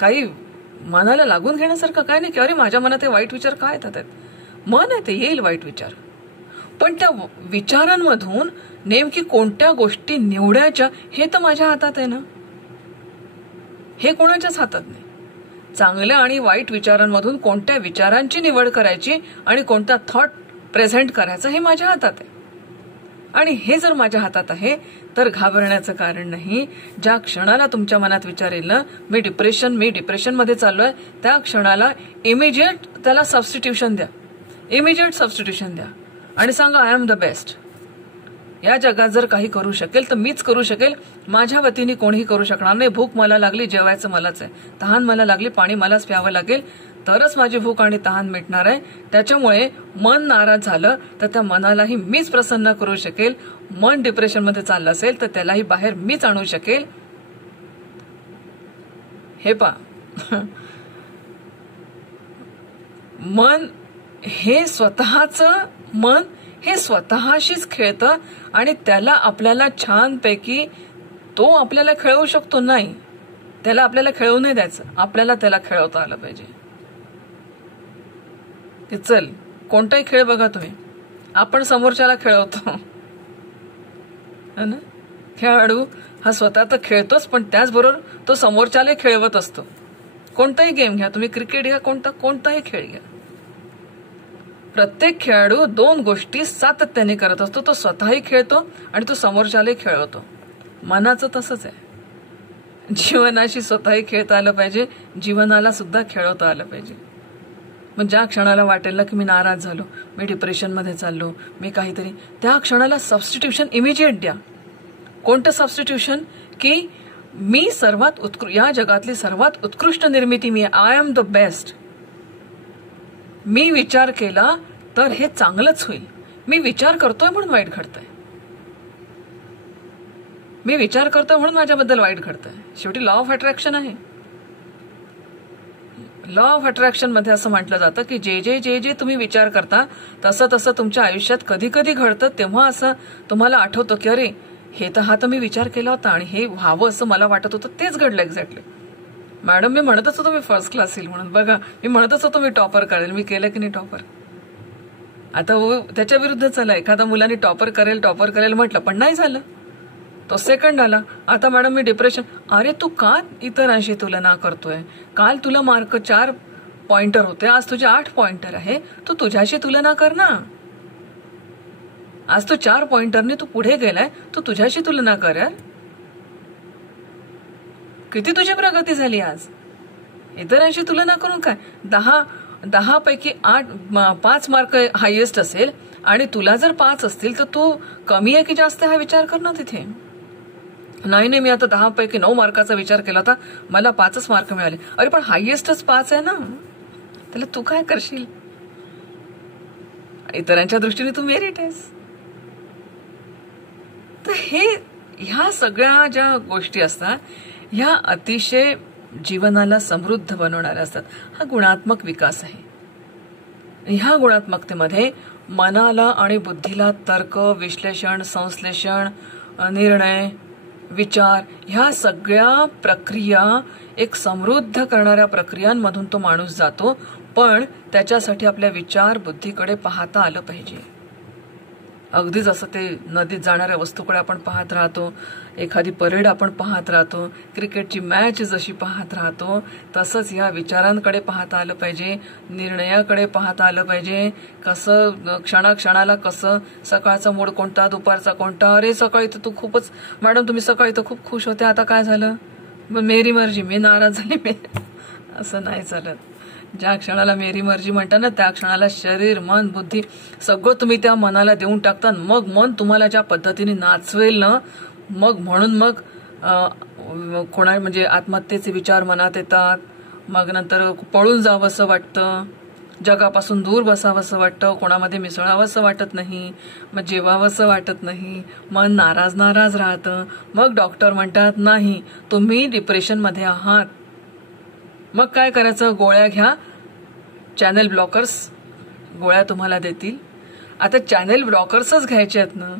काही मनाला लागून घेण्यासारखं काय नाही की अरे माझ्या मनात हे वाईट विचार काय येतात आहेत. मन आहे ते, येईल वाईट विचार. पण त्या विचारांमधून नेमकी कोणत्या गोष्टी निवडायच्या हे तर माझ्या हातात आहे ना, हे कोणाच्याच हातात नाही. चांगल्या आणि वाईट विचारांमधून कोणत्या विचारांची निवड करायची आणि कोणता थॉट प्रेझेंट करायचा हे माझ्या हातात आहे. आणि हे जर माझ्या हातात आहे तर घाबरण्याचं कारण नाही. ज्या क्षणाला तुमच्या मनात विचार येईल ना मी डिप्रेशनमध्ये चाललोय, त्या क्षणाला इमिजिएट त्याला सबस्टिट्यूशन द्या, इमिजिएट सबस्टिट्यूशन द्या आणि सांगा आय एम द बेस्ट. या जगात जर काही करू शकेल तर मीच करू शकेल, माझ्या वतीने कोणीही करू शकणार नाही. भूक मला लागली, जेवायचं मलाच आहे. तहान मला लागली, पाणी मलाच प्यावं लागेल, तरच माझी भूक आणि तहान मिटणार आहे. त्याच्यामुळे मन नाराज झालं तर त्या मनालाही मीच प्रसन्न करू शकेल. मन डिप्रेशनमध्ये चाललं असेल तर त्यालाही बाहेर मीच आणू शकेल. हे पहा, मन हे स्वतःशीच खेळतं आणि त्याला आपल्याला छानपैकी तो आपल्याला खेळवू शकतो. नाही, त्याला आपल्याला खेळवू नाही द्यायचं, आपल्याला त्याला खेळवता आलं पाहिजे. की चल कोणताही खेळ बघा तुम्ही, आपण समोरच्याला खेळवतो ना. खेळाडू हा स्वतः तर खेळतोच पण त्याचबरोबर तो समोरच्याला खेळवत असतो. कोणताही गेम घ्या तुम्ही, क्रिकेट घ्या, कोणताही खेळ घ्या, प्रत्येक खेळाडू 2 गोष्टी सातत्याने करत असतो. तो स्वतःही खेळतो आणि तो समोरच्यालाही खेळवतो. मनाचं तसंच आहे. जीवनाशी स्वतःही खेळता आलं पाहिजे, जीवनाला सुद्धा खेळवता आलं पाहिजे. मग ज्या क्षणाला वाटेल ना की मी नाराज झालो, मी डिप्रेशनमध्ये चाललो, मी काहीतरी, त्या क्षणाला सबस्टिट्यूशन इमिजिएट द्या. कोणतं सबस्टिट्यूशन? की मी या जगातली सर्वात उत्कृष्ट निर्मिती मी, आय एम द बेस्ट. मी विचार केला तर हे चांगलंच होईल. मी विचार करतोय म्हणून वाईट घडतंय, मी विचार करतोय म्हणून माझ्याबद्दल वाईट घडतंय. शेवटी लॉ ऑफ अट्रॅक्शन आहे. लॉ ऑफ अट्रॅक्शन मध्ये असं म्हटलं जातं की जे तुम्ही विचार करता तसं तसं तुमच्या आयुष्यात कधी कधी घडतं. तेव्हा असं तुम्हाला आठवतं की अरे हे तर मी विचार केला होता आणि हे व्हावं असं मला वाटत होतं, तेच घडलं एक्झॅक्टली. मॅडम मी म्हणतच होतो मी फर्स्ट क्लास येईल म्हणून, बघा मी म्हणतच होतो मी टॉपर करेल, मी केलं की नाही टॉपर. आता त्याच्या विरुद्ध चला, एखाद्या मुलाने टॉपर करेल म्हटलं पण नाही झालं, तो सेकंड आला. आता मॅडम मी डिप्रेशन. अरे तू का इतरांशी तुलना करतोय? काल तुला मार्क 4 पॉइंटर होते, आज तुझे 8 पॉइंटर आहे. तू तुझ्याशी तुलना कर ना. आज तू 4 पॉइंटरने तू पुढे गेलाय, तू तुझ्याशी तुलना कर यार. किती तुझी प्रगती झाली आज. इतरांशी तुलना करून काय? 10 पैकी 5 मार्क हायएस्ट असेल आणि तुला जर 5 असतील तर तू कमी आहे की जास्त हा विचार कर ना तिथे. नाही मी आता 10 पैकी 9 मार्काचा विचार केला होता, मला 5च मार्क मिळाले. अरे पण हायएस्टच 5 आहे ना, त्याला तू काय करशील? इतरांच्या दृष्टीने तू मेरिट आहेस. तर ह्या सगळ्या ज्या गोष्टी असतात ह्या अतिशय जीवनाला समृद्ध बनवणाऱ्या असतात. हा गुणात्मक विकास आहे. ह्या गुणात्मकतेमध्ये मनाला आणि बुद्धीला तर्क, विश्लेषण, संश्लेषण, निर्णय, विचार ह्या सगळ्या प्रक्रिया एक समृद्ध करणाऱ्या प्रक्रियांमधून तो माणूस जातो. पण त्याच्यासाठी आपल्या विचार बुद्धीकडे पाहता आलं पाहिजे. अगदीच असं ते नदीत जाणाऱ्या वस्तूकडे आपण पाहत राहतो, एखादी परेड आपण पाहत राहतो, क्रिकेटची मॅच जशी पाहत राहतो, तसंच या विचारांकडे पाहता आलं पाहिजे, निर्णयाकडे पाहता आलं पाहिजे. कसं क्षणाक्षणाला कसं, सकाळचा मूड कोणता, दुपारचा कोणता, अरे सकाळी तर तू खूपच, मॅडम तुम्ही सकाळी तर खूप खुश होते, आता काय झालं, मेरी मर्जी, मी नाराज झाली, मी असं नाही चालत. ज्या क्षणाला मेरी मर्जी म्हणता ना, त्या क्षणाला शरीर, मन, बुद्धी सगळं तुम्ही त्या मनाला देऊन टाकता. मग मन तुम्हाला ज्या पद्धतीने नाचवेल ना, मग म्हणून मग कोणा म्हणजे आत्महत्येचे विचार मनात येतात. मग नंतर पळून जावंसं वाटतं, जगापासून दूर बसावंसं वाटतं, कोणामध्ये मिसळावंसं वाटत नाही, मग जेवावंसं वाटत नाही, मन नाराज नाराज राहतं. मग डॉक्टर म्हणतात नाही तुम्ही डिप्रेशनमध्ये आहात. मग काय करायचं, गोळ्या घ्या, चॅनल ब्लॉकर्स गोळ्या तुम्हाला देतील. आता चॅनल ब्लॉकर्सच घ्यायचे आहेत ना,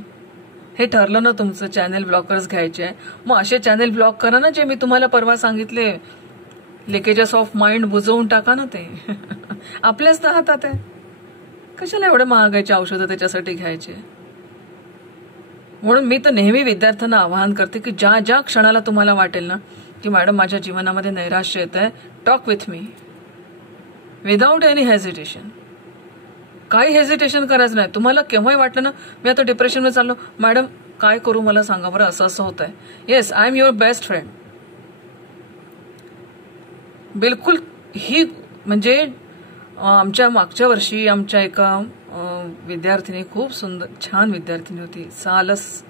हे ठरलं ना तुमचं, चॅनल ब्लॉकर्स घ्यायचे आहे, मग असे चॅनल ब्लॉक करा ना जे मी तुम्हाला परवा सांगितले, लिकेजेस ऑफ माइंड बुजवून टाका ना ते. आपल्याच तर हातात आहे, कशाला एवढे महागायचे औषधं त्याच्यासाठी घ्यायचे. म्हणून मी तर नेहमी विद्यार्थ्यांना आवाहन करते की ज्या ज्या क्षणाला तुम्हाला वाटेल ना की मॅडम माझ्या जीवनामध्ये नैराश्य येत आहे, talk with me without any hesitation. काही हेजिटेशन करायचं नाही. तुम्हाला केव्हाही वाटलं ना मी आता डिप्रेशनमध्ये चाललो, मॅडम काय करू मला सांगा बरं, असं असं होत आहे, yes I am your best friend. बिलकुल. ही म्हणजे आमच्या मागच्या वर्षी आमच्या एका विद्यार्थिनी, खूप सुंदर छान विद्यार्थिनी होती, सालस,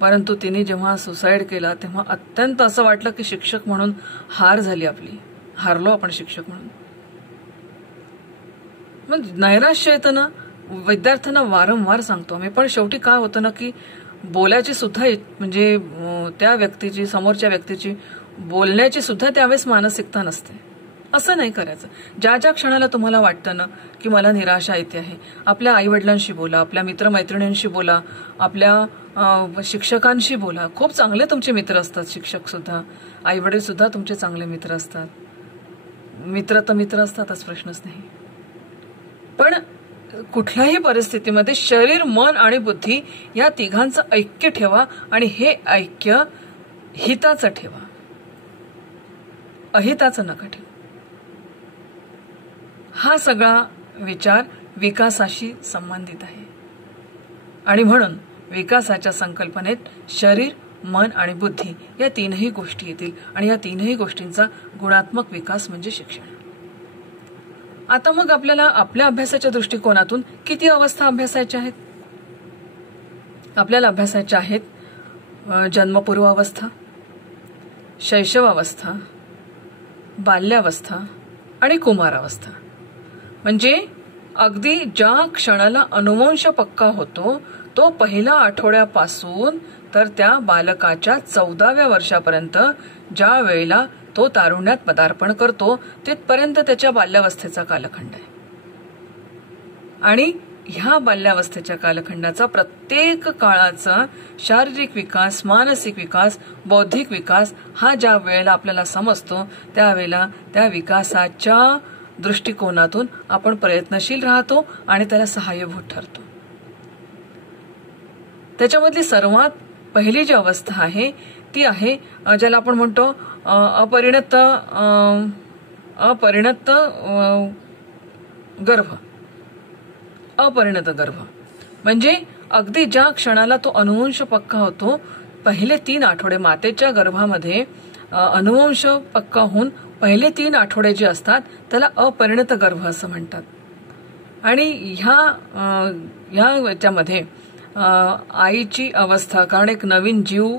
परंतु तिने जेव्हा सुसाईड केला तेव्हा अत्यंत असं वाटलं की शिक्षक म्हणून हार झाली आपली, हारलो आपण शिक्षक म्हणून. मग नैराश्य येतं ना, विद्यार्थ्यांना वारंवार सांगतो आम्ही, पण शेवटी काय होतं ना की बोलायची सुद्धा म्हणजे त्या व्यक्तीची, समोरच्या व्यक्तीची बोलण्याची सुद्धा त्यावेळेस मानसिकता नसते. असं नाही करायचं. ज्या ज्या क्षणाला तुम्हाला वाटतं ना की मला निराशा येते आहे, आपल्या आईवडिलांशी बोला, आपल्या मित्रमैत्रिणींशी बोला, आपल्या शिक्षकांशी बोला. खूप चांगले तुमचे मित्र असतात, शिक्षक सुद्धा, आईवडील सुद्धा तुमचे चांगले मित्र असतात, मित्र तर मित्र असतातच, प्रश्नच नाही. पण कुठल्याही परिस्थितीमध्ये शरीर, मन आणि बुद्धी या तिघांचं ऐक्य ठेवा, आणि हे ऐक्य हिताचं ठेवा, अहिताचं नका ठेवा. हा सगळा विचार विकासाशी संबंधित आहे, आणि म्हणून विकासाच्या संकल्पनेत शरीर, मन आणि बुद्धी या तीनही गोष्टी येतील, आणि या तीनही गोष्टींचा गुणात्मक विकास म्हणजे शिक्षण. आता मग आपल्याला आपल्या अभ्यासाच्या दृष्टिकोनातून किती अवस्था अभ्यासायच्या आहेत? आपल्याला अभ्यासायच्या आहेत जन्मपूर्व अवस्था, शैशवावस्था, बाल्यावस्था आणि कुमारावस्था. म्हणजे अगदी ज्या क्षणाला अनुवंश पक्का होतो तो पहिल्या आठवड्यापासून तर त्या बालकाच्या 14व्या वर्षापर्यंत, ज्या वेळेला तो तारुण्यात पदार्पण करतो तिथपर्यंत त्याच्या बाल्यावस्थेचा कालखंड आहे. आणि ह्या बाल्यावस्थेच्या कालखंडाचा प्रत्येक काळाचा शारीरिक विकास, मानसिक विकास, बौद्धिक विकास हा ज्या वेळेला आपल्याला समजतो त्यावेळेला त्या विकासाच्या दृष्टिकोनातून आपण प्रयत्नशील राहतो आणि त्याला सहाय्यभूत ठरतो. त्याच्यामधली सर्वात पहिली जी अवस्था आहे ती आहे ज्याला आपण म्हणतो अपरिणत गर्भ. अपरिणत गर्भ म्हणजे अगदी ज्या क्षणाला तो अनुवंश पक्का होतो, पहिले 3 आठवडे मातेच्या गर्भामध्ये अनुवंश पक्का होऊन पहिले 3 आठवडे जे असतात त्याला अपरिणत गर्भ असं म्हणतात. आणि ह्या याच्यामध्ये आईची अवस्था, कारण एक नवीन जीव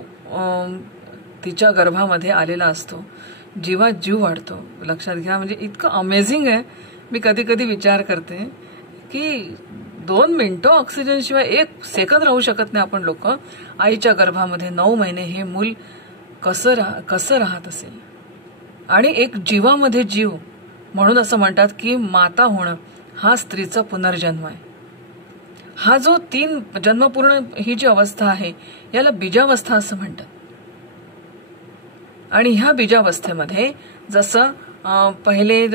तिच्या गर्भामध्ये आलेला असतो, जीवात जीव वाढतो. लक्षात घ्या, म्हणजे इतकं अमेझिंग आहे. मी कधी कधी विचार करते की 2 मिनिटं ऑक्सिजन शिवाय 1 सेकंद राहू शकत नाही आपण लोक. आईच्या गर्भामध्ये 9 महिने हे मूल कसं राहत असेल. आणि एक जीवामध्ये जीव, म्हणून असं म्हणतात की माता होणं हा स्त्रीचा पुनर्जन्म आहे. हा जो 3 जन्मपूर्ण ही जी अवस्था आहे याला बीजावस्था असं म्हणतात. आणि ह्या बीजावस्थेमध्ये जसं पहिले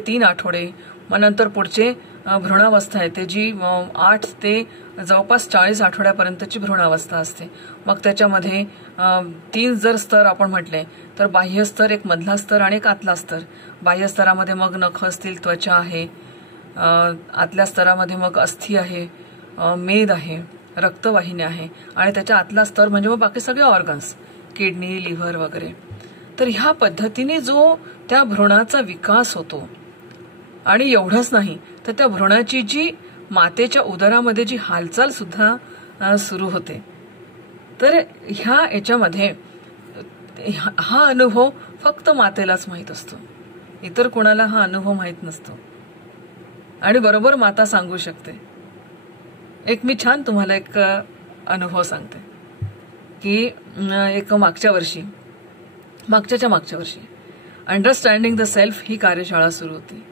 3 आठवडे, मग नंतर पुढचे भ्रूणावस्था येते, जी 8 ते जवळपास 40 आठवड्यापर्यंतची भ्रूणावस्था असते. मग त्याच्यामध्ये 3 जर स्तर आपण म्हटले तर बाह्य स्तर, एक मधला स्तर आणि एक आतला स्तर. बाह्य स्तरामध्ये मग नख असतील, त्वचा आहे. आतल्या स्तरामध्ये मग अस्थी आहे, मेद आहे, रक्तवाहिनी आहे. आणि त्याच्या आतला स्तर म्हणजे मग बाकी सगळे ऑर्गन्स, किडनी, लिव्हर वगैरे. तर ह्या पद्धतीने जो त्या भ्रूणाचा विकास होतो. आणि एवढंच नाही तर त्या भ्रूणाची जी मातेच्या उदरामध्ये जी हालचाल सुद्धा सुरू होते. तर ह्या याच्यामध्ये हा अनुभव फक्त मातेलाच माहीत असतो, इतर कोणाला हा अनुभव माहीत नसतो. आणि बरोबर माता सांगू शकते. एक मी छान तुम्हाला एक अनुभव सांगते की एक मागच्या वर्षी अंडरस्टँडिंग द सेल्फ ही कार्यशाळा सुरू होती.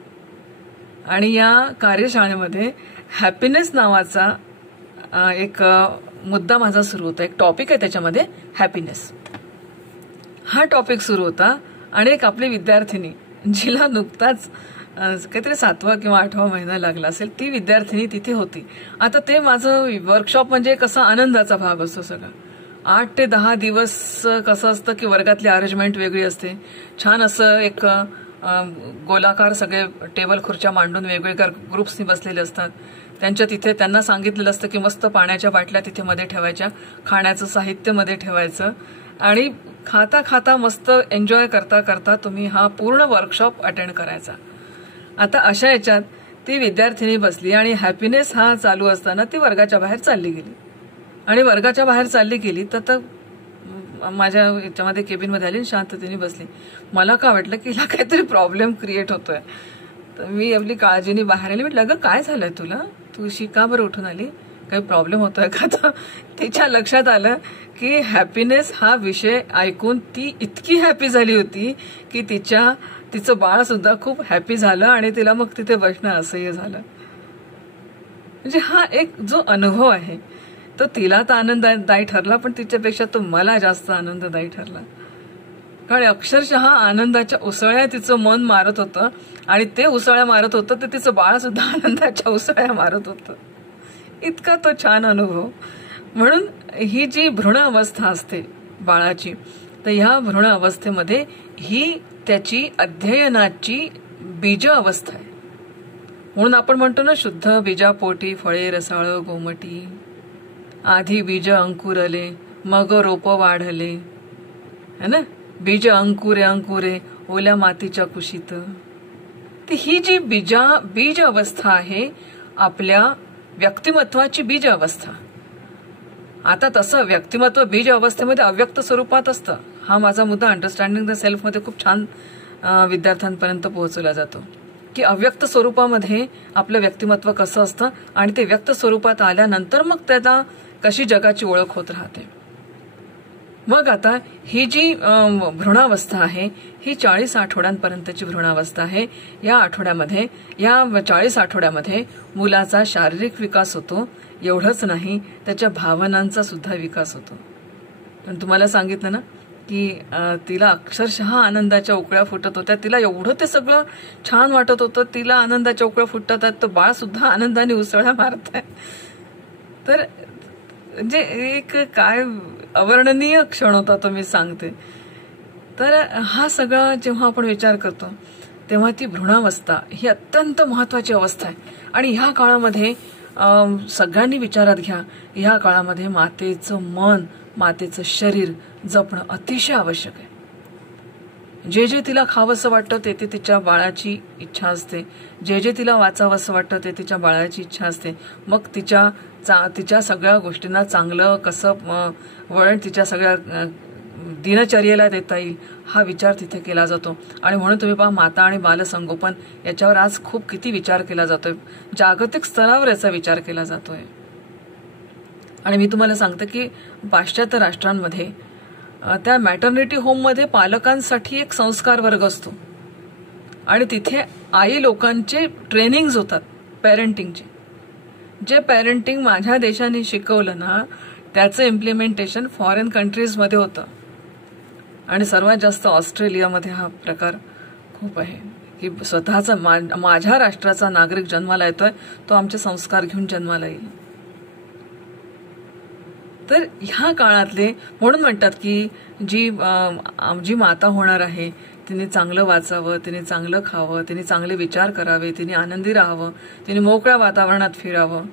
आणि या कार्यशाळेमध्ये हॅपीनेस नावाचा एक मुद्दा माझा सुरू होता. एक टॉपिक आहे त्याच्यामध्ये, हॅपीनेस हा टॉपिक सुरू होता. आणि एक आपली विद्यार्थिनी, जिला नुकताच काहीतरी 7वा किंवा 8वा महिना लागला असेल, ती विद्यार्थिनी तिथे होती. आता ते माझं वर्कशॉप म्हणजे कसा आनंदाचा भाग असतो सगळा. 8 ते 10 दिवस कसं असतं की वर्गातली अरेंजमेंट वेगळी असते. छान असं एक गोलाकार सगळे टेबल खुर्च्या मांडून वेगवेगळ्या ग्रुप्सनी बसलेले असतात. त्यांच्या तिथे त्यांना सांगितलेलं असतं की मस्त पाण्याच्या बाटल्या तिथे मध्ये ठेवायच्या, खाण्याचं साहित्य मध्ये ठेवायचं. आणि खाता खाता मस्त एन्जॉय करता करता तुम्ही हा पूर्ण वर्कशॉप अटेंड करायचा. आता अशा याच्यात ती विद्यार्थिनी बसली आणि हॅपीनेस हा चालू असताना ती वर्गाच्या बाहेर चालली गेली. आणि वर्गाच्या बाहेर चालली गेली तर माझ्या याच्यामध्ये केबिनमध्ये आली, शांततेने बसली. मला काय वाटलं की हिला काहीतरी प्रॉब्लेम क्रिएट होतोय. तर मी आपली काळजीने बाहेर आली. म्हटलं, अगं काय झालंय तुला, तू अशी का बरं उठून आली, काही प्रॉब्लेम होतोय का? तर तिच्या लक्षात आलं की हॅपीनेस हा विषय ऐकून ती इतकी हॅपी झाली होती की तिचं बाळ सुद्धा खूप हॅपी झालं आणि तिला मग तिथे बसणं असह्य झालं. म्हणजे हा एक जो अनुभव आहे तो तिला तर आनंददायी ठरला, पण तिच्यापेक्षा तो मला जास्त आनंददायी ठरला. कारण अक्षरशः आनंदाच्या उसळ्या तिचं मन मारत होतं. आणि ते उसळ्या मारत होतं तर तिचं बाळ सुद्धा आनंदाच्या उसळ्या मारत होतं. इतका तो छान अनुभव. म्हणून ही जी भ्रूण अवस्था असते बाळाची, तर ह्या भ्रूण अवस्थेमध्ये ही त्याची अध्ययनाची बीज अवस्था आहे. म्हणून आपण म्हणतो ना, शुद्ध बीजापोटी फळे रसाळ गोमटी, आधी बीज अंकुरले मग रोप वाढले, है ना, बीज अंकुरे ओल्या मातीच्या कुशीत. तर ही जी बीज अवस्था आहे आपल्या व्यक्तिमत्वाची बीज अवस्था. आता तसं व्यक्तिमत्व बीज अवस्थेमध्ये अव्यक्त स्वरूपात असतं. हा माझा मुद्दा अंडरस्टँडिंग द सेल्फ मध्ये खूप छान विद्यार्थ्यांपर्यंत पोहोचवला जातो की अव्यक्त स्वरूपामध्ये आपलं व्यक्तिमत्व कसं असतं आणि ते व्यक्त स्वरूपात आल्यानंतर मग त्याला कशी जगाची ओळख होत राहते. मग आता ही जी भ्रूणावस्था आहे ही 40 आठवड्यांपर्यंतची भ्रूणावस्था आहे. या 40 आठवड्यामध्ये मुलाचा शारीरिक विकास होतो. एवढंच नाही, त्याच्या भावनांचा सुद्धा विकास होतो. पण तुम्हाला सांगितलं ना की तिला अक्षरशः आनंदाच्या उकळ्या फुटत होत्या. तिला एवढं ते सगळं छान वाटत होतं. तिला आनंदाच्या उकळ्या फुटतात, तर बाळ सुद्धा आनंदाने उसळ्या मारत आहे. तर म्हणजे एक काय अवर्णनीय क्षण होता तो, मी सांगते. तर हा सगळा जेव्हा आपण विचार करतो तेव्हा ती भ्रूणावस्था ही अत्यंत महत्वाची अवस्था आहे. आणि ह्या काळामध्ये सगळ्यांनी विचारात घ्या, ह्या काळामध्ये मातेचं मन, मातेचं शरीर जपणं अतिशय आवश्यक आहे. जे जे तिला खावंसं वाटतं ते तिच्या बाळाची इच्छा असते. जे जे तिला वाचावंसं वाटतं ते तिच्या बाळाची इच्छा असते. मग तिच्या सगळ्या गोष्टींना चांगलं कसं वळण तिच्या सगळ्या दिनचर्येला देता येईल हा विचार तिथे केला जातो. आणि म्हणून तुम्ही पहा, माता आणि बालसंगोपन याच्यावर आज खूप किती विचार केला जातोय. जागतिक स्तरावर याचा विचार केला जातोय. आणि मी तुम्हाला सांगते की पाश्चात्य राष्ट्रांमध्ये त्या मॅटर्निटी होममध्ये पालकांसाठी एक संस्कार वर्ग असतो आणि तिथे आई लोकांचे ट्रेनिंग्स होतात पेरेंटिंगचे. जे पेरेंटिंग माझ्या देशाने शिकवलं ना, त्याचं इम्प्लिमेंटेशन फॉरेन कंट्रीजमध्ये होतं. आणि सर्वात जास्त ऑस्ट्रेलियामध्ये हा प्रकार खूप आहे की स्वतःचा माझ्या राष्ट्राचा नागरिक जन्माला येतोय, तो आमचे संस्कार घेऊन जन्माला येईल. तर ह्या काळातले म्हणून म्हणतात की जी माता होणार आहे तिने चांगलं वाचावं, तिने चांगलं खावं, तिने चांगले विचार करावे, तिने आनंदी राहावं, तिने मोकळ्या वातावरणात फिरावं.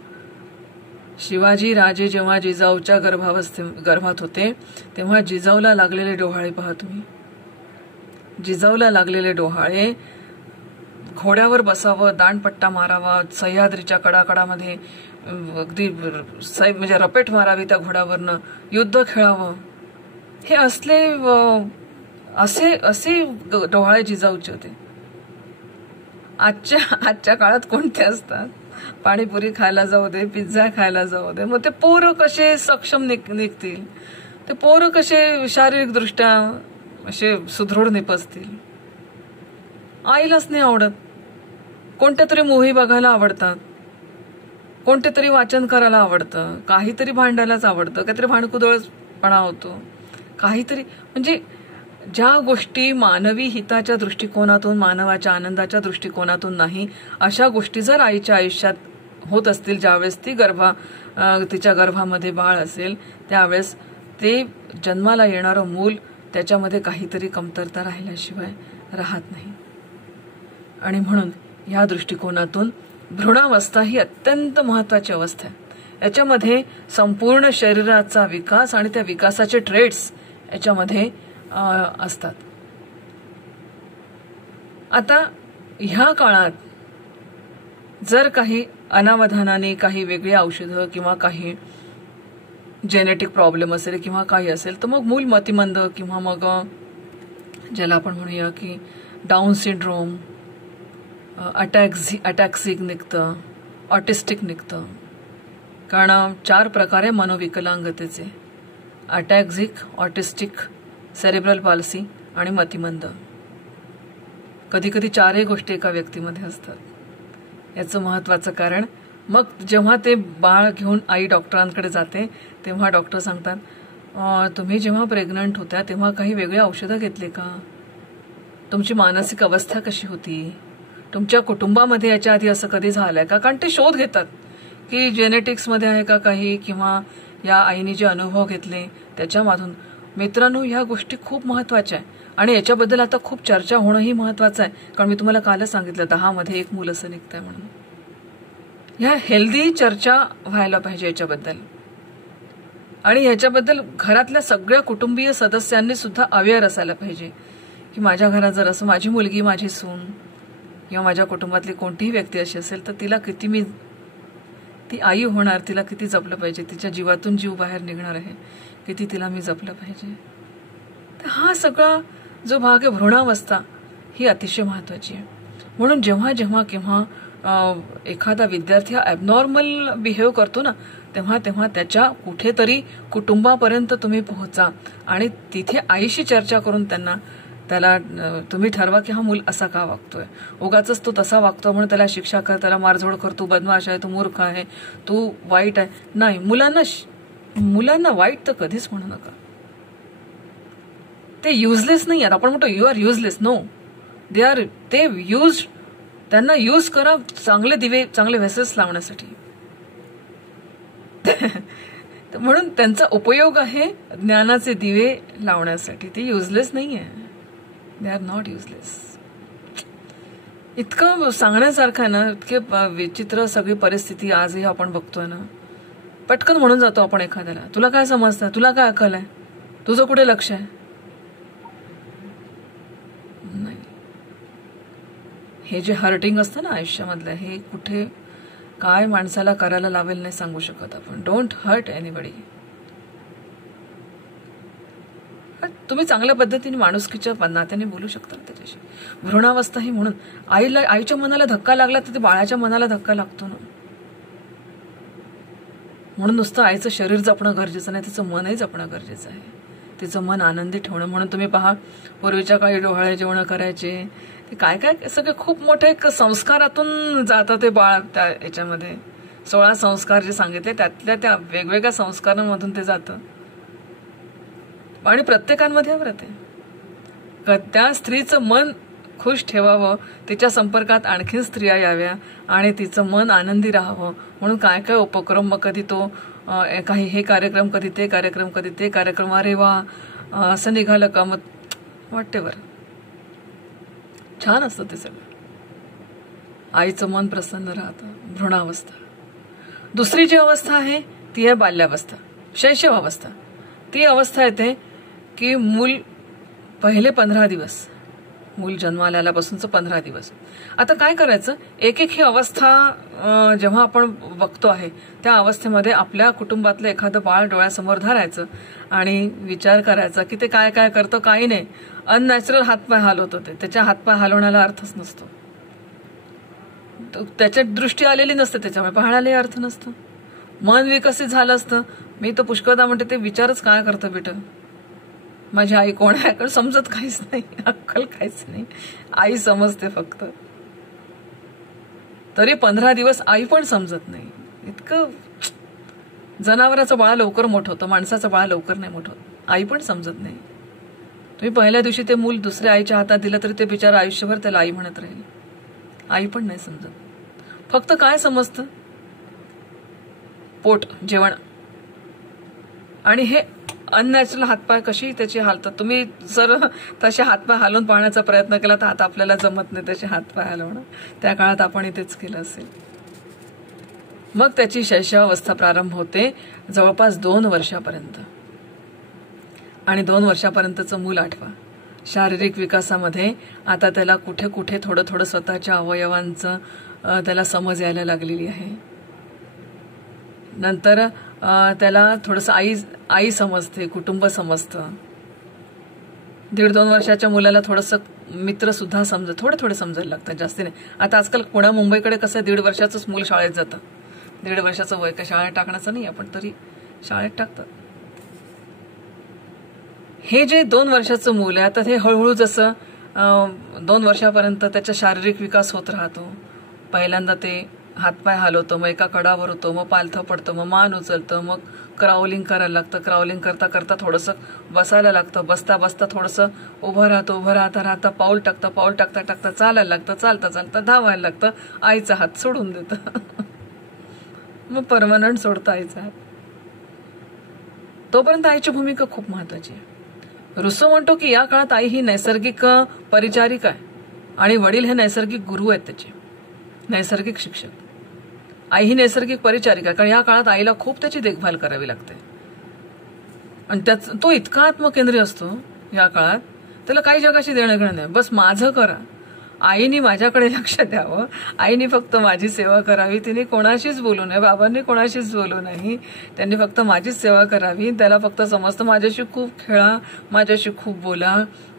शिवाजी राजे जेव्हा जिजाऊच्या गर्भात होते तेव्हा जिजाऊला लागलेले डोहाळे पहा तुम्ही. जिजाऊला लागलेले डोहाळे, घोड्यावर बसावं, दांडपट्टा मारावा, सह्याद्रीच्या कडाकडामध्ये अगदी म्हणजे रपेट मारावी त्या घोड्यावरनं, युद्ध खेळावं, हे असे डोहाळे जिजाऊचे होते. आजच्या काळात कोणते असतात? पाणीपुरी खायला जाऊ दे, पिझ्झा खायला जाऊ दे, मग ते पोरं कसे सक्षम निघतील, ते पोरं कसे शारीरिक दृष्ट्या असे सुदृढ निपजतील? आईलाच नाही आवडत. कोणत्या तरी मूव्ही बघायला आवडतात, कोणते तरी वाचन करायला आवडतं, काहीतरी भांडायलाच आवडतं, काहीतरी भांडकुदळपणा होतो, काहीतरी म्हणजे ज्या गोष्टी मानवी हिताच्या दृष्टिकोनातून, मानवाच्या आनंदाच्या दृष्टिकोनातून नाही, अशा गोष्टी जर आईच्या आयुष्यात होत असतील, ज्यावेळेस तिच्या गर्भामध्ये बाळ असेल, त्यावेळेस ते जन्माला येणारं मूल त्याच्यामध्ये काहीतरी कमतरता राहिल्याशिवाय राहत नाही. आणि म्हणून या दृष्टिकोनातून भ्रूणावस्था ही अत्यंत महत्वाची अवस्था आहे. याच्यामध्ये संपूर्ण शरीराचा विकास आणि त्या विकासाचे ट्रेड्स याच्यामध्ये असतात. आता ह्या काळात जर काही अनावधानाने काही वेगळी औषधं किंवा काही जेनेटिक प्रॉब्लेम असेल किंवा काही असेल तर मग मूल मतिमंद किंवा मग ज्याला आपण म्हणूया की डाऊन सिंड्रोम, अटॅक्सिक निघतं, ऑटिस्टिक निघतं. कारण 4 प्रकारे मनोविकलांगतेचे: अटॅक्सिक, ऑटिस्टिक, सेरेब्रल पॉल्सी आणि मतिमंद. कधी कधी 4ही गोष्टी एका व्यक्तीमध्ये असतात. याचं महत्वाचं कारण मग जेव्हा ते बाळ घेऊन आई डॉक्टरांकडे जाते तेव्हा डॉक्टर सांगतात, तुम्ही जेव्हा प्रेग्नंट होत्या तेव्हा काही वेगळे औषधं घेतले का? तुमची मानसिक अवस्था कशी होती? तुमच्या कुटुंबामध्ये याच्या आधी असं कधी झालंय का? कारण ते शोध घेतात की जेनेटिक्समध्ये आहे का काही, किंवा या आईने जे अनुभव घेतले त्याच्यामधून. मित्रांनो, ह्या गोष्टी खूप महत्वाच्या आहे आणि याच्याबद्दल आता खूप चर्चा होणंही महत्वाचं आहे. कारण मी तुम्हाला कालच सांगितलं 10 मध्ये 1 मूल असं निघतंय म्हणून. ह्या हेल्दी चर्चा व्हायला पाहिजे याच्याबद्दल. आणि ह्याच्याबद्दल घरातल्या सगळ्या कुटुंबीय सदस्यांनी सुद्धा अवेअर असायला पाहिजे की माझ्या घरात जर असं माझी मुलगी, माझी सून किंवा माझ्या कुटुंबातली कोणतीही व्यक्ती अशी असेल तर तिला किती ती आई होणार, तिला किती जपलं पाहिजे, तिच्या जीवातून जीव बाहेर निघणार आहे, किती तिला मी जपलं पाहिजे. तर हा सगळा जो भाग आहे भ्रूणावस्था ही अतिशय महत्वाची आहे. म्हणून जेव्हा केव्हा एखादा विद्यार्थी हा ॲबनॉर्मल बिहेव करतो ना, तेव्हा त्याच्या कुठेतरी कुटुंबापर्यंत तुम्ही पोहोचा आणि तिथे आईशी चर्चा करून त्याला तुम्ही ठरवा की हा मूल असा का वागतोय, उगाच तो तसा वागतो म्हणून त्याला शिक्षा कर, त्याला मारझोड कर, तू बदमाश आहे, तू मूर्ख आहे, तू वाईट आहे. नाही, मुलांना वाईट तर कधीच म्हणू नका. ते युजलेस नाही आहेत. आपण म्हणतो यू आर युजलेस. नो, ते यूज, त्यांना यूज करा चांगले दिवे, चांगले व्हेसल्स लावण्यासाठी. म्हणून त्यांचा उपयोग आहे ज्ञानाचे दिवे लावण्यासाठी. ते युजलेस नाही आहे. They are not useless. इतकं सांगण्यासारखं आहे ना, इतके विचित्र सगळी परिस्थिती आजही आपण बघतोय ना. पटकन म्हणून जातो आपण एखाद्याला, तुला काय समजतं, तुला काय अक्कल आहे, तुझं कुठे लक्ष आहे? नाही, हे जे हर्टिंग असतं ना आयुष्यामधलं, हे कुठे काय माणसाला करायला लावेल नाही सांगू शकत आपण. Don't hurt anybody. तुम्ही चांगल्या पद्धतीने माणुसकीच्या नात्याने बोलू शकता त्याच्याशी. भ्रूणावस्था ही म्हणून आईच्या मनाला धक्का लागला तर ते बाळाच्या मनाला धक्का लागतो ना. म्हणून नुसतं आईचं शरीर जपणं गरजेचं नाही, तिचं मनही जपणं गरजेचं आहे. तिचं मन आनंदी ठेवणं. म्हणून तुम्ही पहा, पूर्वीच्या काळी डोहाळे जेवण करायचे, ते काय काय सगळे खूप मोठे एक संस्कारातून जातं ते बाळ. त्या याच्यामध्ये 16 संस्कार जे सांगितले त्यातल्या त्या वेगवेगळ्या संस्कारांमधून ते जातं. आणि प्रत्येकांमध्ये व्रत आहे. त्या स्त्रीचं मन खुश ठेवावं, तिच्या संपर्कात आणखीन स्त्रिया याव्या आणि तिचं मन आनंदी राहावं म्हणून काय काय उपक्रम, मग कधी तो काही हे कार्यक्रम, कधी ते कार्यक्रम, कधी ते कार्यक्रम, अरे वा असं निघालं का, मग वाटते बरं छान असतं ते सगळं. आईचं मन प्रसन्न राहतं. भ्रूणावस्था. दुसरी जी अवस्था आहे ती आहे बाल्यावस्था, शैशव अवस्था. ती अवस्था येते की मूल पहिले 15 दिवस, मूल जन्माला आल्यापासूनचं 15 दिवस. आता काय करायचं, एक एक ही अवस्था जेव्हा आपण बघतो आहे त्या अवस्थेमध्ये आपल्या कुटुंबातलं एखादं बाळ डोळ्यासमोर धरायचं आणि विचार करायचा की ते काय काय करतं, काही नाही. अननॅचरल हातपाय हलवत होते, त्याच्या हातपाय हलवण्याला अर्थच नसतो, त्याच्यात दृष्टी आलेली नसते, त्याच्यामुळे पाहण्यालाही अर्थ नसतो. मन विकसित झालं असतं. मी तर पुष्कळदा म्हणते ते विचारच काय करतं बेटा, माझी आई कोण आहे कारण समजत काहीच नाही, अक्कल काहीच नाही. आई समजते फक्त, तरी 15 दिवस आई पण समजत नाही. इतकं जनावराचं बाळ लवकर मोठं होतं, माणसाचं बाळ लवकर नाही मोठं होत. आई पण समजत नाही. तुम्ही पहिल्या दिवशी ते मूल दुसऱ्या आईच्या हातात दिलं तरी ते बिचारा आयुष्यभर त्याला आई म्हणत राहील. आई पण नाही समजत. फक्त काय समजतं, पोट, जेवण आणि हे अननॅचरल हातपाय कशी त्याची हालतात. तुम्ही जर तसे हातपाय हलवून पाहण्याचा प्रयत्न केला तर आता आपल्याला जमत नाही तसे हातपाय हलवणं. त्या काळात आपण इथेच केलं असेल. मग त्याची शैशवावस्था प्रारंभ होते जवळपास 2 वर्षापर्यंत. आणि 2 वर्षापर्यंतचं मूल आठवा. शारीरिक विकासामध्ये आता त्याला कुठे कुठे थोडं थोडं स्वतःच्या अवयवांचं त्याला समज यायला लागलेली आहे. नंतर त्याला थोडंसं आई समजते, कुटुंब समजतं. 1.5-2 वर्षाच्या मुलाला थोडंसं मित्र सुद्धा थोडे समजायला लागतात, जास्ती नाही. आता आजकाल पुण्या मुंबईकडे कसं 1.5 वर्षाचंच मूल शाळेत जातं. 1.5 वर्षाचं वय का शाळेत टाकण्याचं नाही, आपण तरी शाळेत टाकतात. हे जे 2 वर्षाचं मूल आहे आता हे हळूहळू जसं 2 वर्षापर्यंत त्याचा शारीरिक विकास होत राहतो. पहिल्यांदा ते हातपाय हलवतो, मग एका कडावर होतो, मग पालथं पडतं, मग मान उचलतं, मग क्राउलिंग करायला लागतं. क्राउलिंग करता करता थोडंसं बसायला लागतं, बसता बसता थोडंसं उभं राहता पाऊल टाकता चालायला लागतं, चालता धावायला लागतं. आईचा हात सोडून देतं. मग परमनंट सोडतं आईचा हात. तोपर्यंत आईची भूमिका खूप महत्वाची आहे. रुसो म्हणतो की या काळात आई ही नैसर्गिक परिचारिका आहे आणि वडील हे नैसर्गिक गुरु आहेत, त्याचे नैसर्गिक शिक्षक. आई ही नैसर्गिक परिचारिका, कारण या काळात आईला खूप त्याची देखभाल करावी लागते. आणि तो इतका आत्मकेंद्रीय असतो या काळात, त्याला काही जगाशी देणं घेणं नाही. बस माझं करा. आईने माझ्याकडे लक्ष द्यावं, आईने फक्त माझी सेवा करावी, तिने कोणाशीच बोलू नये, बाबांनी कोणाशीच बोलू नाही, त्यांनी फक्त माझीच सेवा करावी. त्याला फक्त समजतं माझ्याशी खूप खेळा, माझ्याशी खूप बोला,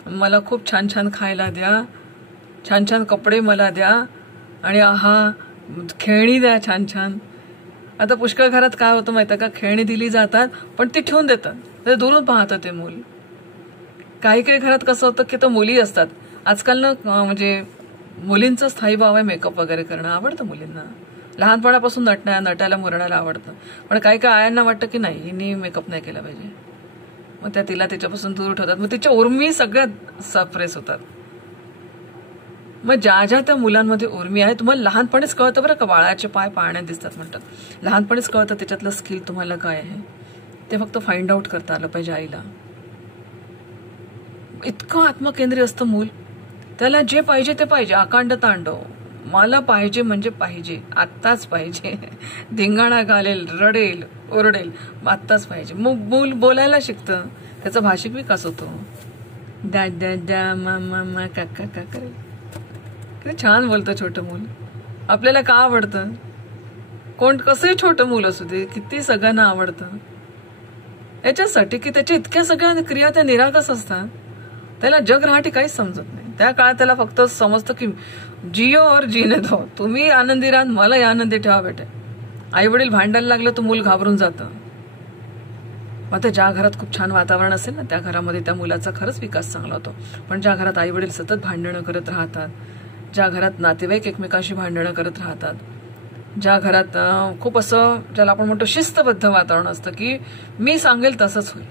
मला खूप छान छान खायला द्या, छान छान कपडे मला द्या आणि खेळणी द्या छान छान. आता पुष्कळ घरात काय होतं माहिती का, खेळणी दिली जातात पण ती ठेवून देतात, ते दुरून पाहतं ते मूल. काही काही घरात कसं होतं की तो मुली असतात. आजकाल ना म्हणजे मुलींचं स्थायी भाव आहे मेकअप वगैरे करणं, आवडतं मुलींना. लहानपणापासून नटायला मुरणायला आवडतं. पण काही काही आयांना वाटतं की नाही, हिने मेकअप नाही केला पाहिजे, मग त्या तिला त्याच्यापासून दूर ठेवतात. मग तिच्या उर्मी सगळ्यात सप्रेस होतात. मग ज्या त्या मुलांमध्ये उर्मी आहे, तुम्हाला लहानपणीच कळतं बरं का. बाळाचे पाय पाळण्यात दिसतात म्हणतात, लहानपणीच कळतं त्याच्यातलं स्किल तुम्हाला काय आहे ते. फक्त फाइंड आउट करता आलं पाहिजे आईला. इतकं आत्मकेंद्रीय असतं मूल, त्याला जे पाहिजे ते पाहिजे. आकांड तांडव, मला पाहिजे म्हणजे पाहिजे, आत्ताच पाहिजे. धिंगाणा घालेल, रडेल, ओरडेल, आत्ताच पाहिजे. मग मूल बोलायला शिकतं, त्याचा भाषिक विकास होतो. द्या मा काका का करेल. किती छान बोलतं छोटं मूल. आपल्याला का आवडतं, कसंही छोटं मूल असू दे, किती सगळ्यांना आवडतं. याच्यासाठी की त्याच्या इतक्या सगळ्या क्रिया त्या निरागस असतात, त्याला जग राहटी काहीच समजत नाही. त्या काळात त्याला फक्त समजतं की जियो और जीने दो, तुम्ही आनंदी राहा, मलाही आनंदी ठेवा बेटे. आई वडील भांडायला लागलं तर मूल घाबरून जातं. मग ज्या घरात खूप छान वातावरण असेल ना, त्या घरामध्ये त्या मुलाचा खरंच विकास चांगला होतो. पण ज्या घरात आई वडील सतत भांडणं करत राहतात, ज्या घरात नातेवाईक एकमेकांशी भांडणं करत राहतात, ज्या घरात खूप असं ज्याला आपण म्हणतो शिस्तबद्ध वातावरण असतं की मी सांगेल तसंच होईल,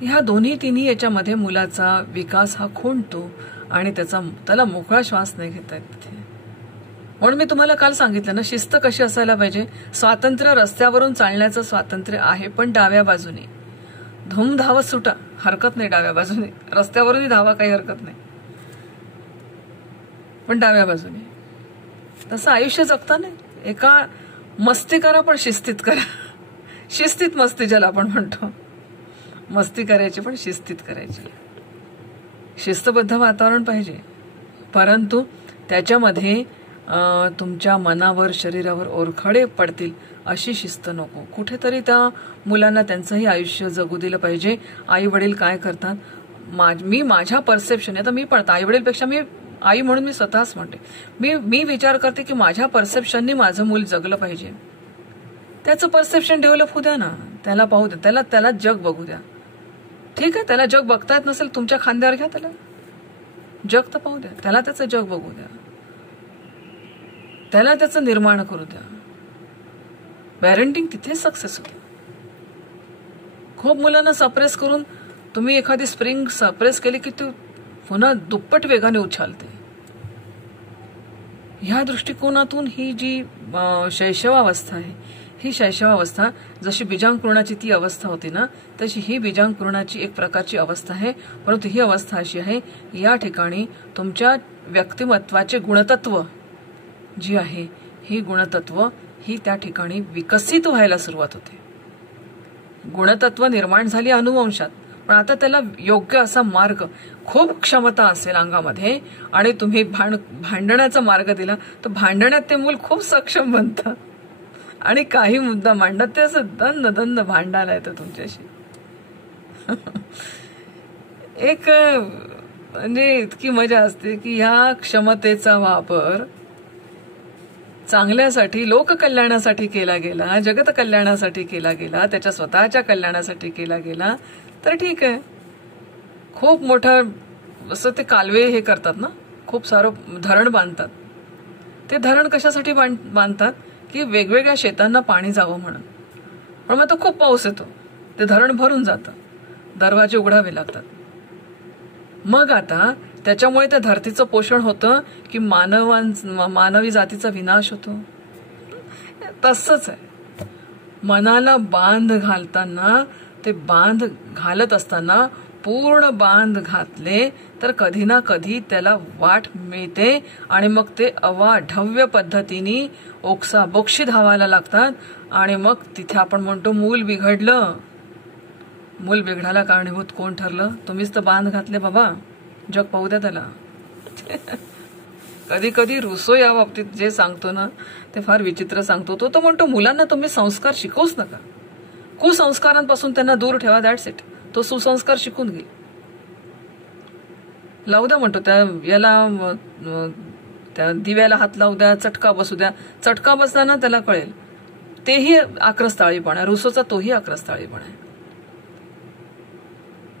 ह्या दोन्ही तिन्ही याच्यामध्ये मुलाचा विकास हा खुंटतो आणि त्याला मोकळा श्वास नाही घेता येत तिथे. म्हणून मी तुम्हाला काल सांगितलं ना, शिस्त कशी असायला पाहिजे. स्वातंत्र्य रस्त्यावरून चालण्याचं स्वातंत्र्य आहे, पण डाव्या बाजूने धूम धावत सुटा, हरकत नाही. डाव्या बाजूने रस्त्यावरूनही धावा, काही हरकत नाही, पण डाव्या बाजूने. तसं आयुष्य जगता नाही. एका मस्ती करा, पण शिस्तीत करा. शिस्तीत मस्ती ज्याला आपण म्हणतो, मस्ती करायची पण शिस्तीत करायची. शिस्तबद्ध वातावरण पाहिजे, परंतु त्याच्यामध्ये तुमच्या मनावर शरीरावर ओरखडे पडतील अशी शिस्त नको. कुठेतरी त्या मुलांना त्यांचंही आयुष्य जगू दिलं पाहिजे. आई वडील काय करतात, मी माझ्या परसेप्शन, आता मी पण आई वडीलपेक्षा मी आई म्हणून मी स्वतःच म्हणते, मी विचार करते की माझ्या परसेप्शननी माझं मूल जगलं पाहिजे. त्याचं परसेप्शन डेव्हलप होऊ द्या ना, त्याला पाहू द्या, त्याला जग बघू द्या. ठीक आहे, त्याला जग बघता येत नसेल, तुमच्या खांद्यावर घ्या, त्याला जग तर पाहू द्या, त्याला त्याचं जग बघू द्या, त्याला त्याचं निर्माण करू द्या. पॅरेंटिंग तिथेच सक्सेस होतं. खूप मुलांना सप्रेस करून तुम्ही एखादी स्प्रिंग सप्रेस केली की ती पुन्हा दुप्पट वेगाने उछालते. ह्या दृष्टिकोनातून ही जी शैशवावस्था आहे, ही शैशवावस्था जशी बीजांकुरणाची ती अवस्था होती ना, तशी ही बीजांकुरणाची एक प्रकारची अवस्था आहे. परंतु ही अवस्था अशी आहे, या ठिकाणी तुमच्या व्यक्तिमत्वाचे गुणतत्व जी आहे, ही गुणतत्व ही त्या ठिकाणी विकसित व्हायला सुरुवात होते. गुणतत्व निर्माण झाली अनुवंशात, पण आता त्याला योग्य असा मार्ग, खूप क्षमता असेल अंगामध्ये आणि तुम्ही भांडण्याचा मार्ग दिला तर भांडण्यात ते मूल खूप सक्षम बनतं आणि काही मुद्दा मांडत ते असं दंद भांडायला येतं तुमच्याशी. एक म्हणजे इतकी मजा असते की ह्या क्षमतेचा वापर चांगल्यासाठी, लोककल्याणासाठी केला गेला, जगत कल्याणासाठी केला गेला, त्याच्या स्वतःच्या कल्याणासाठी केला गेला तर ठीक आहे. खूप मोठं असं ते कालवे हे करतात ना, खूप सारं धरण बांधतात. ते धरण कशासाठी बांधतात की वेगवेगळ्या शेतांना पाणी जावं म्हणून. पण मग तो खूप पाऊस येतो, ते धरण भरून जातं, दरवाजे उघडावे लागतात. मग आता त्याच्यामुळे त्या धरतीचं पोषण होतं की मानवी जातीचा विनाश होतो. तसंच आहे, मनाला बांध घालताना, ते बांध घालत असताना पूर्ण बांध घातले तर कधी ना कधी त्याला वाट मिळते आणि मग ते अवाढव्य पद्धतीने ओक्साबोक्षी धावायला लागतात. आणि मग तिथे आपण म्हणतो मूल बिघडलं. मूल बिघडायला कारणीभूत कोण ठरलं? तुम्हीच तर बांध घातले बाबा, जग पाहू द्या त्याला. कधी कधी रुसो या बाबतीत जे सांगतो ना ते फार विचित्र सांगतो. तो म्हणतो मुलांना तुम्ही संस्कार शिकवूच नका, कुसंस्कारांपासून त्यांना दूर ठेवा, दॅट्स इट. तो सुसंस्कार शिकून घेईल. लावू द्या म्हणतो त्या याला, त्या दिव्याला हात लावू द्या, चटका बसू द्या. चटका बसताना त्याला कळेल तेही आक्रस्ताळीपणा, रुसोचा तोही आक्रस्ताळीपणा आहे.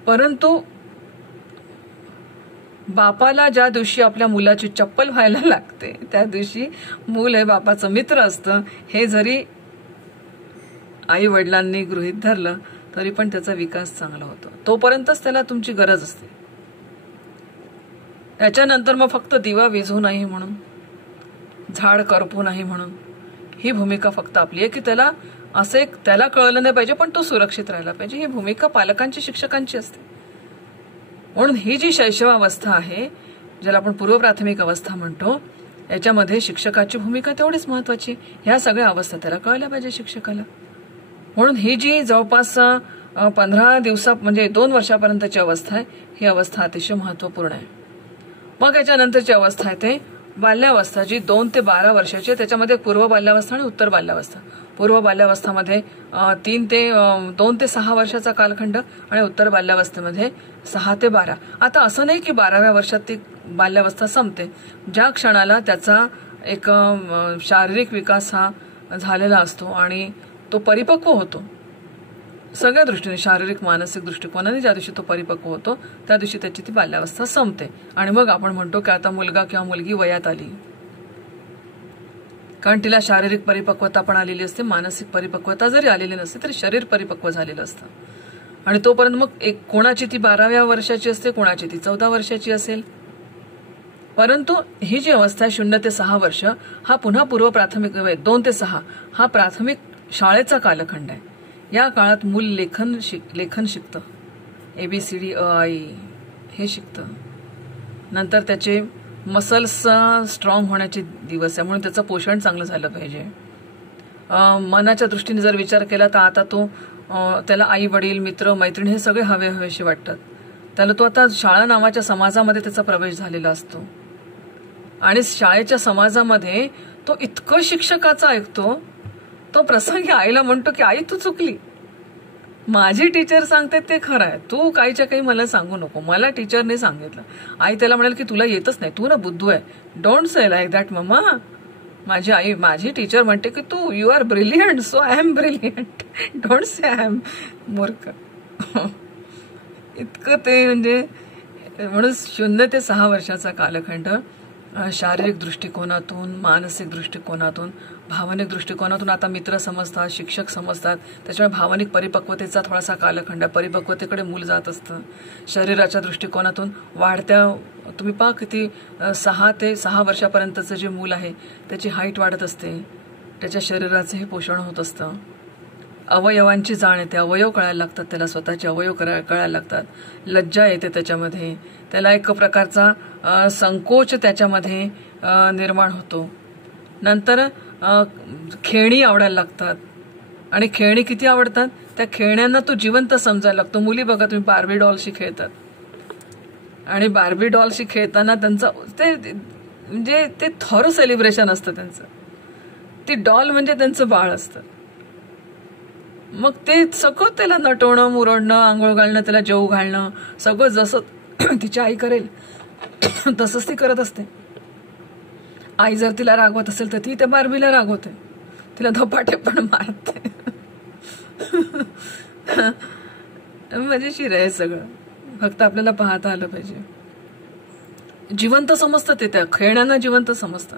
परंतु बापाला ज्या दिवशी आपल्या मुलाची चप्पल व्हायला लागते त्या दिवशी मूल हे बापाचं मित्र असतं. हे जरी आई वडिलांनी गृहीत धरलं तरी पण त्याचा विकास चांगला होतो. तोपर्यंतच त्याला तुमची गरज असते. त्याच्यानंतर मग फक्त दिवा विझू नाही म्हणून, झाड करपू नाही म्हणून, ही भूमिका फक्त आपली आहे की त्याला असे त्याला कळलं नाही पाहिजे पण तो सुरक्षित राहायला पाहिजे. ही भूमिका पालकांची, शिक्षकांची असते. म्हणून ही जी शैशवावस्था आहे, ज्याला आपण पूर्व प्राथमिक अवस्था म्हणतो, याच्यामध्ये शिक्षकाची भूमिका तेवढीच महत्वाची. ह्या सगळ्या अवस्था त्याला कळल्या पाहिजे शिक्षकाला. म्हणून ही जी जवळपास 15 दिवसा म्हणजे 2 वर्षापर्यंतची अवस्था आहे, ही अवस्था अतिशय महत्वपूर्ण आहे. मग याच्यानंतरची अवस्था आहे ते बाल्यावस्था, जी 2 ते 12 वर्षाची आहे. त्याच्यामध्ये पूर्व बाल्यावस्था आणि उत्तर बाल्यावस्था. पूर्व बाल्यावस्थामध्ये 2 ते 6 वर्षाचा कालखंड आणि उत्तर बाल्यावस्थेमध्ये 6 ते 12. आता असं नाही की 12व्या वर्षात ती बाल्यावस्था संपते. ज्या क्षणाला त्याचा एक शारीरिक विकास हा झालेला असतो आणि तो परिपक्व होतो सगळ्या दृष्टीने, शारीरिक मानसिक दृष्टिकोनाने, ज्या दिवशी तो परिपक्व होतो त्या दिवशी त्याची ती बाल्यावस्था संपते. आणि मग आपण म्हणतो की आता मुलगा किंवा मुलगी वयात आली, कारण तिला शारीरिक परिपक्वता पण आलेली असते, मानसिक परिपक्वता जरी आलेली नसते तरी शरीर परिपक्व झालेलं असतं आणि तोपर्यंत मग कोणाची ती 12व्या वर्षाची असते, कोणाची ती 14 वर्षाची असेल. परंतु ही जी अवस्था आहे 0 ते 6 वर्ष, हा पुन्हा पूर्व प्राथमिक 2 ते 6 हा प्राथमिक शाळेचा कालखंड आहे. या काळात मूल लेखन शिकतं, ABCD अ आ इ हे शिकतं. नंतर त्याचे मसल्स स्ट्रॉंग होण्याचे दिवस आहे, म्हणून त्याचं पोषण चांगलं झालं पाहिजे. मनाच्या दृष्टीने जर विचार केला तर आता तो त्याला आई वडील मित्र मैत्रिणी हे सगळे हवेशी वाटतात. त्याला तो आता शाळा नावाच्या समाजामध्ये त्याचा प्रवेश झालेला असतो आणि शाळेच्या समाजामध्ये तो इतकं शिक्षकाचा ऐकतो, तो प्रसंगी आईला म्हणतो की आई तू चुकली, माझी टीचर सांगते ते खरं आहे, तू काहीच्या काही मला सांगू नको, मला टीचरने सांगितलं. आई त्याला म्हणाल की तुला येतच नाही, तू ना बुद्धू आहे. Don't say like that mamma. माझी टीचर म्हणते की तू you are brilliant, so I am brilliant, don't say I am मूर्ख. इतकं ते म्हणजे म्हणून 0 ते 6 वर्षाचा कालखंड शारीरिक दृष्टिकोनातून, मानसिक दृष्टिकोनातून, भावनिक दृष्टिकोनातून आता मित्र समजतात, शिक्षक समजतात, त्याच्यामुळे भावनिक परिपक्वतेचा थोडासा कालखंड, परिपक्वतेकडे मूल जात असतं. शरीराच्या दृष्टिकोनातून वाढत्या, तुम्ही पहा किती 6 ते 6 वर्षापर्यंतचं जे मूल आहे त्याची हाईट वाढत असते, त्याच्या शरीराचंही पोषण होत असतं. अवयवांची जाण येते, अवयव कळायला लागतात त्याला, स्वतःचे अवयव कळायला लागतात. लज्जा येते त्याच्यामध्ये, त्याला एक प्रकारचा संकोच त्याच्यामध्ये निर्माण होतो. नंतर खेळणी आवडायला लागतात आणि खेळणी किती आवडतात, त्या खेळण्यांना तो जिवंत समजायला लागतो. मुली बघा तुम्ही बार्बी डॉलशी खेळतात आणि बार्बी डॉलशी खेळताना त्यांचं म्हणजे ते थोरं सेलिब्रेशन असतं त्यांचं. ती डॉल म्हणजे त्यांचं बाळ असतं. मग ते सगळं त्याला नटवणं, मुरडणं, आंघोळ घालणं, त्याला जेवू घालणं, सगळं जसं तिची आई करेल तसंच ती करत असते. आई जर तिला रागवत असेल तर ती त्या बार्बीला रागवते, तिला धपाटे पण मारते. मजेशीर आहे सगळं, फक्त आपल्याला पाहता आलं पाहिजे. जिवंत समजतं ते, त्या खेळण्यांना जिवंत समजतं.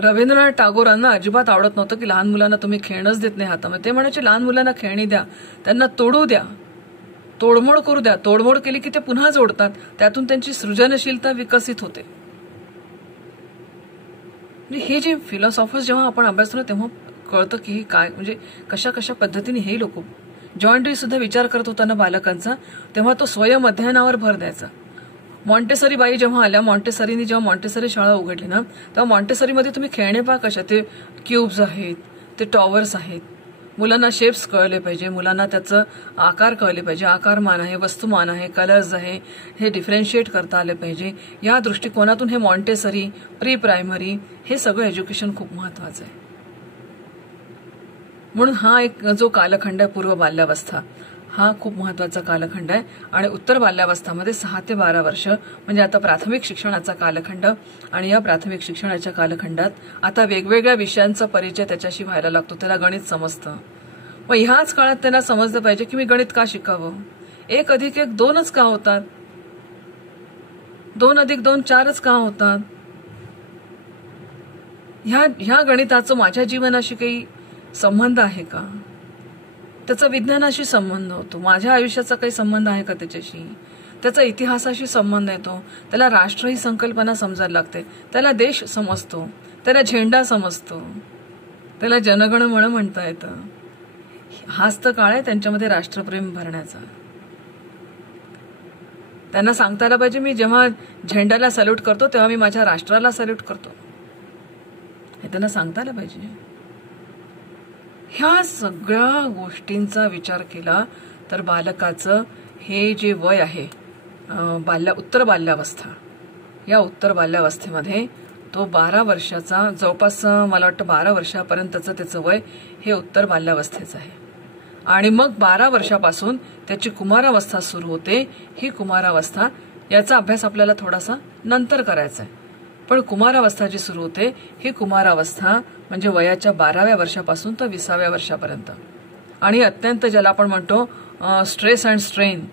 रवींद्रनाथ टागोरांना अजिबात आवडत नव्हतं की लहान मुलांना तुम्ही खेळणंच देत नाही हातामध्ये. ते म्हणायचे लहान मुलांना खेळणी द्या, त्यांना तोडू द्या, तोडमोड करू द्या. तोडमोड केली की ते पुन्हा जोडतात, त्यातून त्यांची सृजनशीलता विकसित होते. हे जे फिलॉसॉफर्स जेव्हा आपण अभ्यास करतो तेव्हा कळतं की काय म्हणजे कशा कशा पद्धतीने हे लोक. जॉन डी सुद्धा विचार करत होता ना बालकांचा, तेव्हा तो स्वयं अध्ययनावर भर द्यायचा. मॉन्टेसरी बाई जेव्हा आल्या, मॉन्टेसरीनी जेव्हा मॉन्टेसरी शाळा उघडली ना, तेव्हा मॉन्टेसरीमध्ये तुम्ही खेळणे पहा कशा, ते क्यूब्स आहेत, ते टॉवर्स आहेत. मुलांना शेप्स कळले पाहिजे, मुलांना त्याचं आकार कळले पाहिजे, आकारमान आहे, वस्तुमान आहे, कलर्स आहे, हे डिफरेन्शिएट करता आले पाहिजे. या दृष्टिकोनातून हे मॉन्टेसरी, प्री प्रायमरी हे सगळं एज्युकेशन खूप महत्वाचं आहे. म्हणून हा एक जो कालखंड आहे पूर्व बाल्यावस्था, हा खूप महत्वाचा कालखंड आहे. आणि उत्तर बाल्यावस्थामध्ये 6 ते 12 वर्ष म्हणजे आता प्राथमिक शिक्षणाचा कालखंड. आणि या प्राथमिक शिक्षणाच्या कालखंडात आता वेगवेगळ्या विषयांचा परिचय त्याच्याशी व्हायला लागतो. त्याला गणित समजतं. मग ह्याच काळात त्याला समजलं पाहिजे की मी गणित का शिकावं, 1 + 1 2च का होतात, 2 + 2 4च का होतात. ह्या गणिताचं माझ्या जीवनाशी काही संबंध आहे का, त्याचा विज्ञानाशी संबंध होतो, माझ्या आयुष्याचा काही संबंध आहे का त्याच्याशी, त्याचा इतिहासाशी संबंध येतो. त्याला राष्ट्र ही संकल्पना समजायला लागते, त्याला देश समजतो, त्याला झेंडा समजतो, त्याला जनगणमन म्हणता येतं. हाच तर काळ आहे त्यांच्यामध्ये राष्ट्रप्रेम भरण्याचा. त्यांना सांगता आलं पाहिजे मी जेव्हा झेंड्याला सॅल्यूट करतो तेव्हा मी माझ्या राष्ट्राला सॅल्यूट करतो, हे त्यांना सांगता आलं पाहिजे. ह्या सगळ्या गोष्टींचा विचार केला तर बालकाचं हे जे वय आहे उत्तर बाल्यावस्था, या उत्तर बाल्यावस्थेमध्ये तो 12 वर्षाचा जवळपास मला वाटतं 12 वर्षापर्यंतचं त्याचं वय हे उत्तर बाल्यावस्थेचं आहे. आणि मग 12 वर्षापासून त्याची कुमारावस्था सुरू होते. ही कुमारावस्था याचा अभ्यास आपल्याला थोडासा नंतर करायचा आहे. पण कुमारावस्था जी सुरू होते ही कुमारावस्था म्हणजे वयाच्या 12व्या वर्षापासून तर 20व्या वर्षापर्यंत. आणि अत्यंत ज्याला आपण म्हणतो स्ट्रेस अँड स्ट्रेन,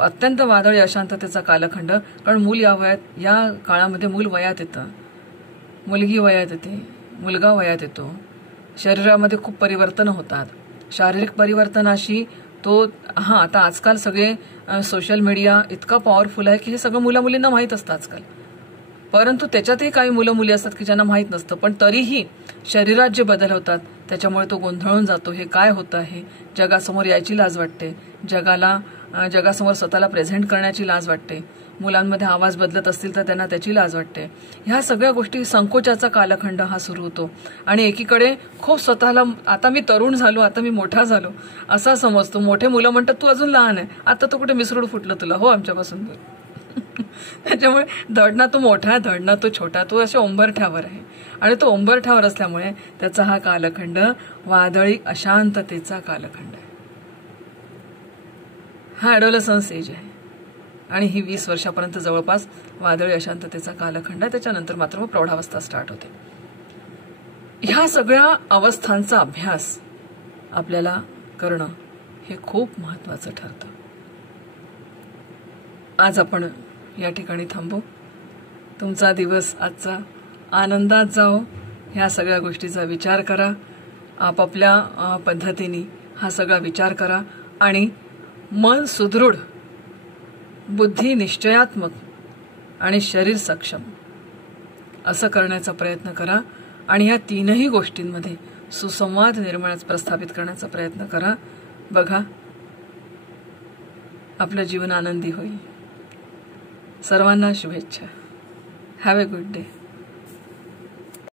अत्यंत वादळी अशांततेचा कालखंड. कारण मूल या काळामध्ये मूल वयात येतं, मुलगी वयात येते, मुलगा वयात येतो, शरीरामध्ये खूप परिवर्तन होतात. शारीरिक परिवर्तनाशी तो आता आजकाल सगळे सोशल मीडिया इतका पॉवरफुल आहे की हे सगळं मुला-मुलींना माहीत असतं आजकाल. परंतु त्याच्यातही काही मुलं मुली असतात की ज्यांना माहीत नसतं, पण तरीही शरीरात जे बदल होतात त्याच्यामुळे तो गोंधळून जातो. हे काय होतं आहे, जगासमोर यायची लाज वाटते, जगासमोर स्वतःला प्रेझेंट करण्याची लाज वाटते, मुलांमध्ये आवाज बदलत असतील तर त्यांना त्याची लाज वाटते. ह्या सगळ्या गोष्टी, संकोचाचा कालखंड हा सुरू होतो. आणि एकीकडे खूप स्वतःला आता मी तरुण झालो, आता मी मोठा झालो असा समजतो. मोठे मुलं म्हणतात तू अजून लहान आहे, आता तो कुठे मिसरूड फुटलं तुला, हो आमच्यापासून दूर. त्याच्यामुळे धडना तो मोठा, धडना तो छोटा, तो अशा उंबरठ्यावर आहे. आणि तो उंबरठ्यावर असल्यामुळे त्याचा हा कालखंड वादळी अशांततेचा कालखंड आहे. हा ॲडोलसन्स एज आहे आणि ही 20 वर्षापर्यंत जवळपास वादळी अशांततेचा कालखंड आहे. त्याच्यानंतर मात्र मग प्रौढावस्था स्टार्ट होते. ह्या सगळ्या अवस्थांचा अभ्यास आपल्याला करणं हे खूप महत्त्वाचं ठरतं. आज आपण या ठिकाणी थांबू. तुमचा दिवस आजचा आनंदात जाओ. ह्या सगळ्या गोष्टीचा विचार करा, आपापल्या पद्धतीने हा सगळा विचार करा आणि मन सुदृढ, बुद्धी निश्चयात्मक आणि शरीर सक्षम असं करण्याचा प्रयत्न करा. आणि ह्या तीनही गोष्टींमध्ये सुसंवाद निर्माण प्रस्थापित करण्याचा प्रयत्न करा. बघा, आपलं जीवन आनंदी होईल. सर्वांना शुभेच्छा. Have a good day.